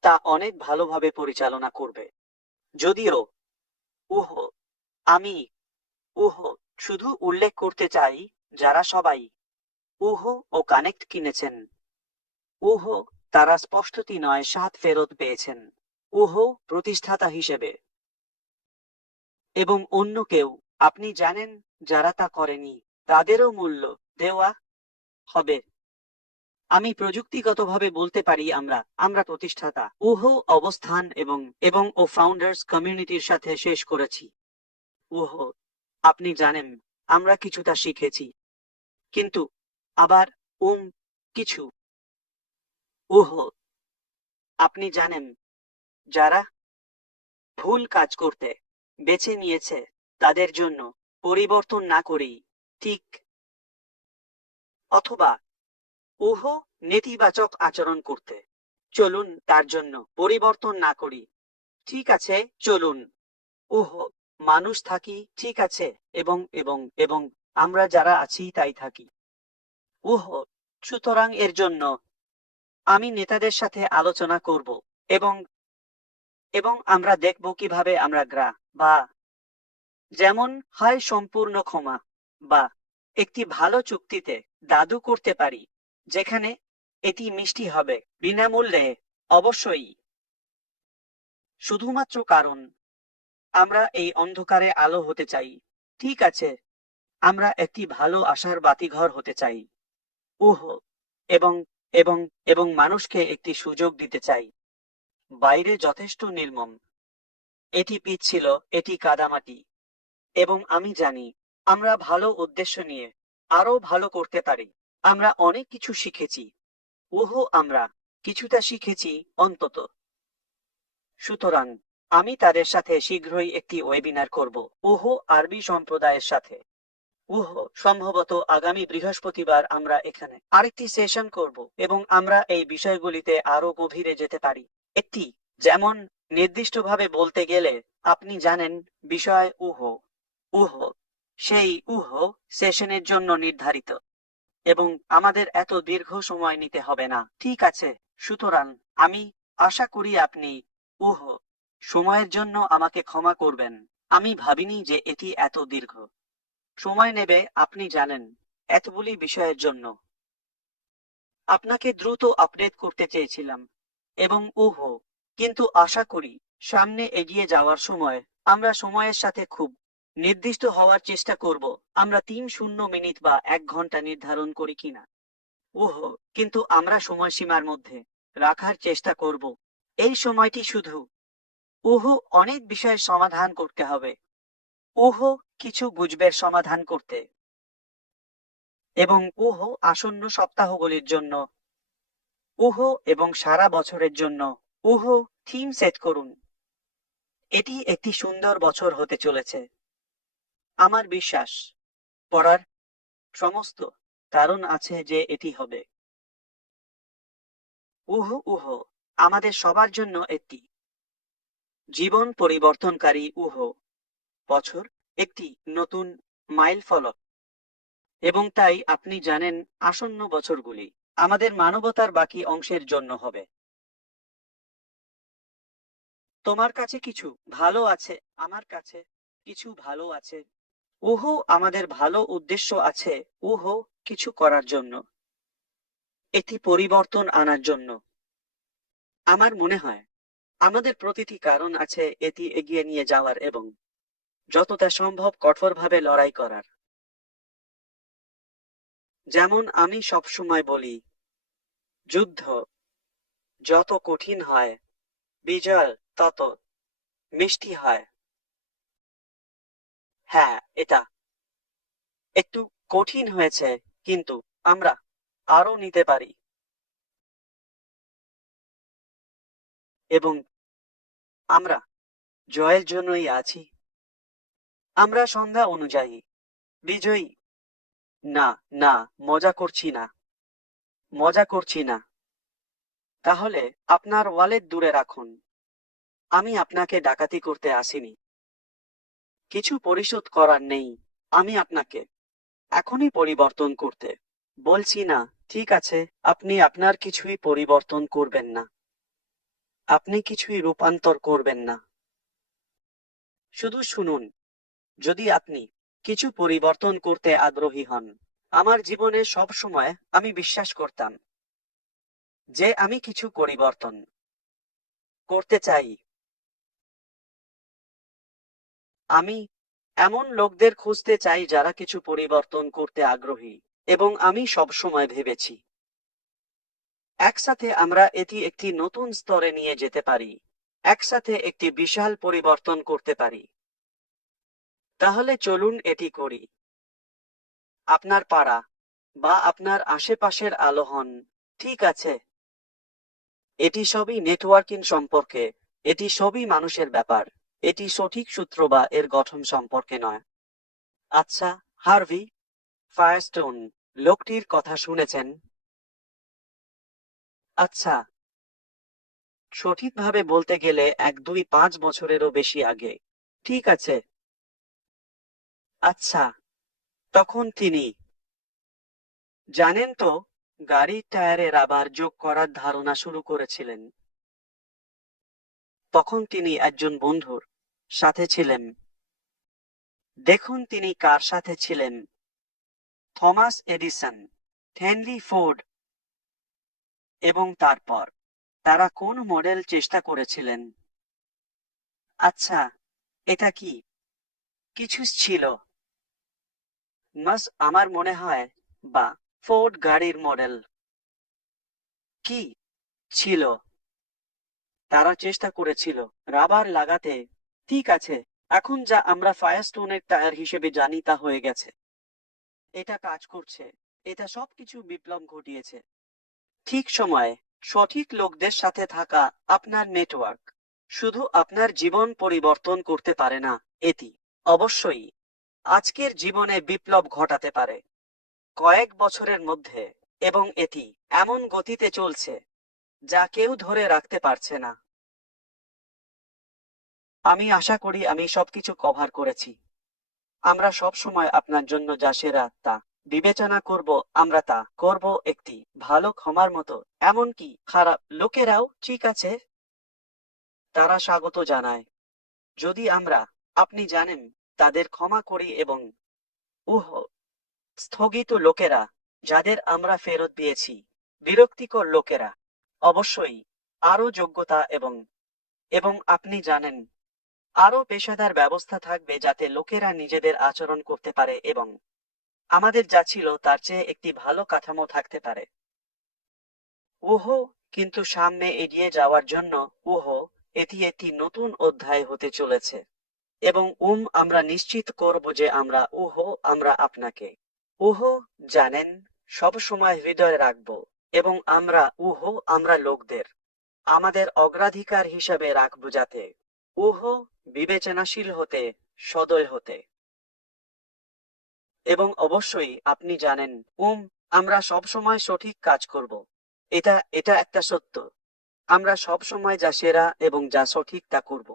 তা অনেক ভালোভাবে পরিচালনা করবে। যদিও আমি শুধু উল্লেখ করতে চাই, যারা সবাই ও কানেক্ট কিনেছেন, তারা স্পষ্টতই নয় 7 ফেরত পেয়েছেন প্রতিষ্ঠাতা হিসেবে। এবং অন্য কেউ, আপনি জানেন, যারা তা করেনি, তাদেরও মূল্য দেওয়া হবে। আমি প্রযুক্তিগতভাবে বলতে পারি, আমরা প্রতিষ্ঠাতা অবস্থান এবং ফাউন্ডার্স কমিউনিটির সাথে শেষ করেছি। আপনি জানেন, আমরা কিছুটা শিখেছি, কিন্তু আবার কিছু আপনি জানেন, যারা ভুল কাজ করতে বেছে নিয়েছে, তাদের জন্য পরিবর্তন না করেই ঠিক, অথবা নেতিবাচক আচরণ করতে, চলুন তার জন্য পরিবর্তন না করি। ঠিক আছে, চলুন মানুষ থাকি, ঠিক আছে, এবং এবং এবং আমরা যারা আছি তাই থাকি। সুতরাং এর জন্য আমি নেতাদের সাথে আলোচনা করব, এবং এবং আমরা দেখব কিভাবে আমরা বা যেমন হয় সম্পূর্ণ ক্ষমা বা একটি ভালো চুক্তিতে দাদু করতে পারি, যেখানে এটি মিষ্টি হবে, বিনামূল্যে, অবশ্যই, শুধুমাত্র কারণ আমরা এই অন্ধকারে আলো হতে চাই। ঠিক আছে, আমরা একটি ভালো আশার বাতিঘর হতে চাই, এবং এবং এবং মানুষকে একটি সুযোগ দিতে চাই। বাইরে যথেষ্ট নির্মম, এটি পিচ ছিল, এটি কাদামাটি, এবং আমি জানি আমরা ভালো উদ্দেশ্য নিয়ে আরো ভালো করতে পারি। আমরা অনেক কিছু শিখেছি। ওহো, আমরা কিছুটা শিখেছি অন্তত। সুতরাং আমি তাদের সাথে শীঘ্রই একটি ওয়েবিনার করব, ওহো আরবি সম্প্রদায়ের সাথে। ওহো, সম্ভবত আগামী বৃহস্পতিবার আমরা এখানে আরেকটি সেশন করব এবং আমরা এই বিষয়গুলিতে আরো গভীরে যেতে পারি। একটি, যেমন নির্দিষ্টভাবে বলতে গেলে, আপনি জানেন, বিষয় ওহো। ওহো সেই ওহো সেশনের জন্য নির্ধারিত এবং আমাদের এত দীর্ঘ সময় নিতে হবে না, ঠিক আছে? সুতরাং আমি আশা করি আপনি ওহো সময়ের জন্য আমাকে ক্ষমা করবেন। আমি ভাবিনি যে এটি এত দীর্ঘ সময় নেবে, আপনি জানেন, এতগুলি বিষয়ের জন্য। আপনাকে দ্রুত আপডেট করতে চেয়েছিলাম এবং ওহো, কিন্তু আশা করি সামনে এগিয়ে যাওয়ার সময় আমরা সময়ের সাথে খুব নির্দিষ্ট হওয়ার চেষ্টা করব। আমরা ৩-০ মিনিট বা ১ ঘন্টা নির্ধারণ করি কিনা, ওহো, কিন্তু আমরা সময়সীমার মধ্যে রাখার চেষ্টা করব। এই সময়টি শুধু ওহো অনেক বিষয়ের সমাধান করতে হবে, ওহো কিছু গুজবের সমাধান করতে, এবং ওহো আসন্ন সপ্তাহগুলির জন্য, ওহো এবং সারা বছরের জন্য ওহো থিম সেট করুন। এটি একটি সুন্দর বছর হতে চলেছে, আমার বিশ্বাস। পড়ার সমস্ত কারণ আছে যে এটি হবে। ওহো ওহো আমাদের সবার জন্য একটি জীবন পরিবর্তনকারী ওহো বছর, একটি নতুন মাইল ফলক। এবং তাই আপনি জানেন, আসন্ন বছরগুলি আমাদের মানবতার বাকি অংশের জন্য হবে। তোমার কাছে কিছু ভালো আছে, আমার কাছে কিছু ভালো আছে। ওহো আমাদের ভালো উদ্দেশ্য আছে, ওহো কিছু করার জন্য, এটি পরিবর্তন আনার জন্য। আমার মনে হয় আমাদের প্রতিটি কারণ আছে এটি এগিয়ে নিয়ে যাওয়ার এবং যতটা সম্ভব কঠোরভাবে লড়াই করার। যেমন আমি সবসময় বলি, যুদ্ধ যত কঠিন হয়, বিজয় তত মিষ্টি হয়। হ্যাঁ, এটা একটু কঠিন হয়েছে, কিন্তু আমরা আরো নিতে পারি এবং আমরা জয়ের জন্যই আছি। আমরা সংজ্ঞা অনুযায়ী বিজয়ী। না, না, মজা করছি না, মজা করছি না। তাহলে আপনার ওয়ালেট দূরে রাখুন। আমি আপনাকে ডাকাতি করতে আসিনি। কিছু পরিশোধ করার নেই। আমি আপনাকে এখনই পরিবর্তন করতে বলছি না, ঠিক আছে? আপনি আপনার কিছুই পরিবর্তন করবেন না, আপনি কিছুই রূপান্তর করবেন না। শুধু শুনুন, যদি আপনি কিছু পরিবর্তন করতে আগ্রহী হন। আমার জীবনে সব সময় আমি বিশ্বাস করতাম যে আমি কিছু পরিবর্তন করতে চাই। আমি এমন লোকদের খুঁজতে চাই যারা কিছু পরিবর্তন করতে আগ্রহী, এবং আমি সব সময় ভেবেছি একসাথে আমরা এটি একটি নতুন স্তরে নিয়ে যেতে পারি, একসাথে একটি বিশাল পরিবর্তন করতে পারি। তাহলে চলুন এটি করি। আপনার পাড়া বা আপনার আশেপাশের আলো হন, ঠিক আছে? এটি সবই নেটওয়ার্কিং সম্পর্কে, এটি সবই মানুষের ব্যাপার। এটি সঠিক সূত্র বা এর গঠন সম্পর্কে নয়। আচ্ছা, হার্ভি ফায়ারস্টোন লোকটির কথা শুনেছেন? আচ্ছা, সঠিকভাবে বলতে গেলে 1-2-5 বছরেরও বেশি আগে। ঠিক আছে। আচ্ছা, তখন তিনি, জানেন তো, গাড়ির টায়ারে রাবার যোগ করার ধারণা শুরু করেছিলেন। তখন তিনি একজন বন্ধুর সাথে ছিলেন। দেখুন তিনি কার সাথে ছিলেন? Thomas Edison, Henry Ford. এবং তারপর তারা কোন মডেল চেষ্টা করেছিলেন? আচ্ছা, এটা কি কিছু ছিল? আমার মনে হয়, বা ফোর্ড গাড়ির মডেল কি ছিল? তারা চেষ্টা করেছিল রাবার লাগাতে, ঠিক আছে? এখন যা আমরা ফায়ারস্টোনের টায়ার হিসেবে জানি তা হয়ে গেছে। এটা কাজ করছে। এটা সবকিছু বিপ্লব ঘটিয়েছে। ঠিক সময়ে সঠিক লোকদের সাথে থাকা আপনার নেটওয়ার্ক শুধু আপনার জীবন পরিবর্তন করতে পারে না, এটি অবশ্যই আজকের জীবনে বিপ্লব ঘটাতে পারে কয়েক বছরের মধ্যে, এবং এটি এমন গতিতে চলছে যা কেউ ধরে রাখতে পারছে না। আমি আশা করি আমি সবকিছু কভার করেছি। আমরা সব সময় আপনার জন্য যা সেরা তা বিবেচনা করব, আমরা তা করব একটি ভালো ক্ষমার মতো। এমনকি খারাপ লোকেরাও ঠিক আছে, তারা স্বাগত জানায় যদি আমরা, আপনি জানেন, তাদের ক্ষমা করি। এবং স্থগিত লোকেরা যাদের আমরা ফেরত দিয়েছি, বিরক্তিকর লোকেরা, অবশ্যই আরো যোগ্যতা এবং এবং আপনি জানেন, আরো পেশাদার ব্যবস্থা থাকবে যাতে লোকেরা নিজেদের আচরণ করতে পারে এবং আমাদের যা ছিল তার চেয়ে একটি ভালো কাঠামো থাকতে পারে। কিন্তু সামনে এগিয়ে যাওয়ার জন্য এটি একটি নতুন অধ্যায় হতে চলেছে। এবং আমরা নিশ্চিত করব যে আমরা আপনাকে জানেন সব সময় হৃদয়ে রাখব। এবং আমরা লোকদের আমাদের অগ্রাধিকার হিসাবে রাখব, যাতে বিবেচনাশীল হতে, সদয় হতে। এবং অবশ্যই আপনি জানেন, আমরা সব সময় সঠিক কাজ করব। এটা এটা একটা সত্য। আমরা সব সময় যা সেরা এবং যা সঠিক তা করব।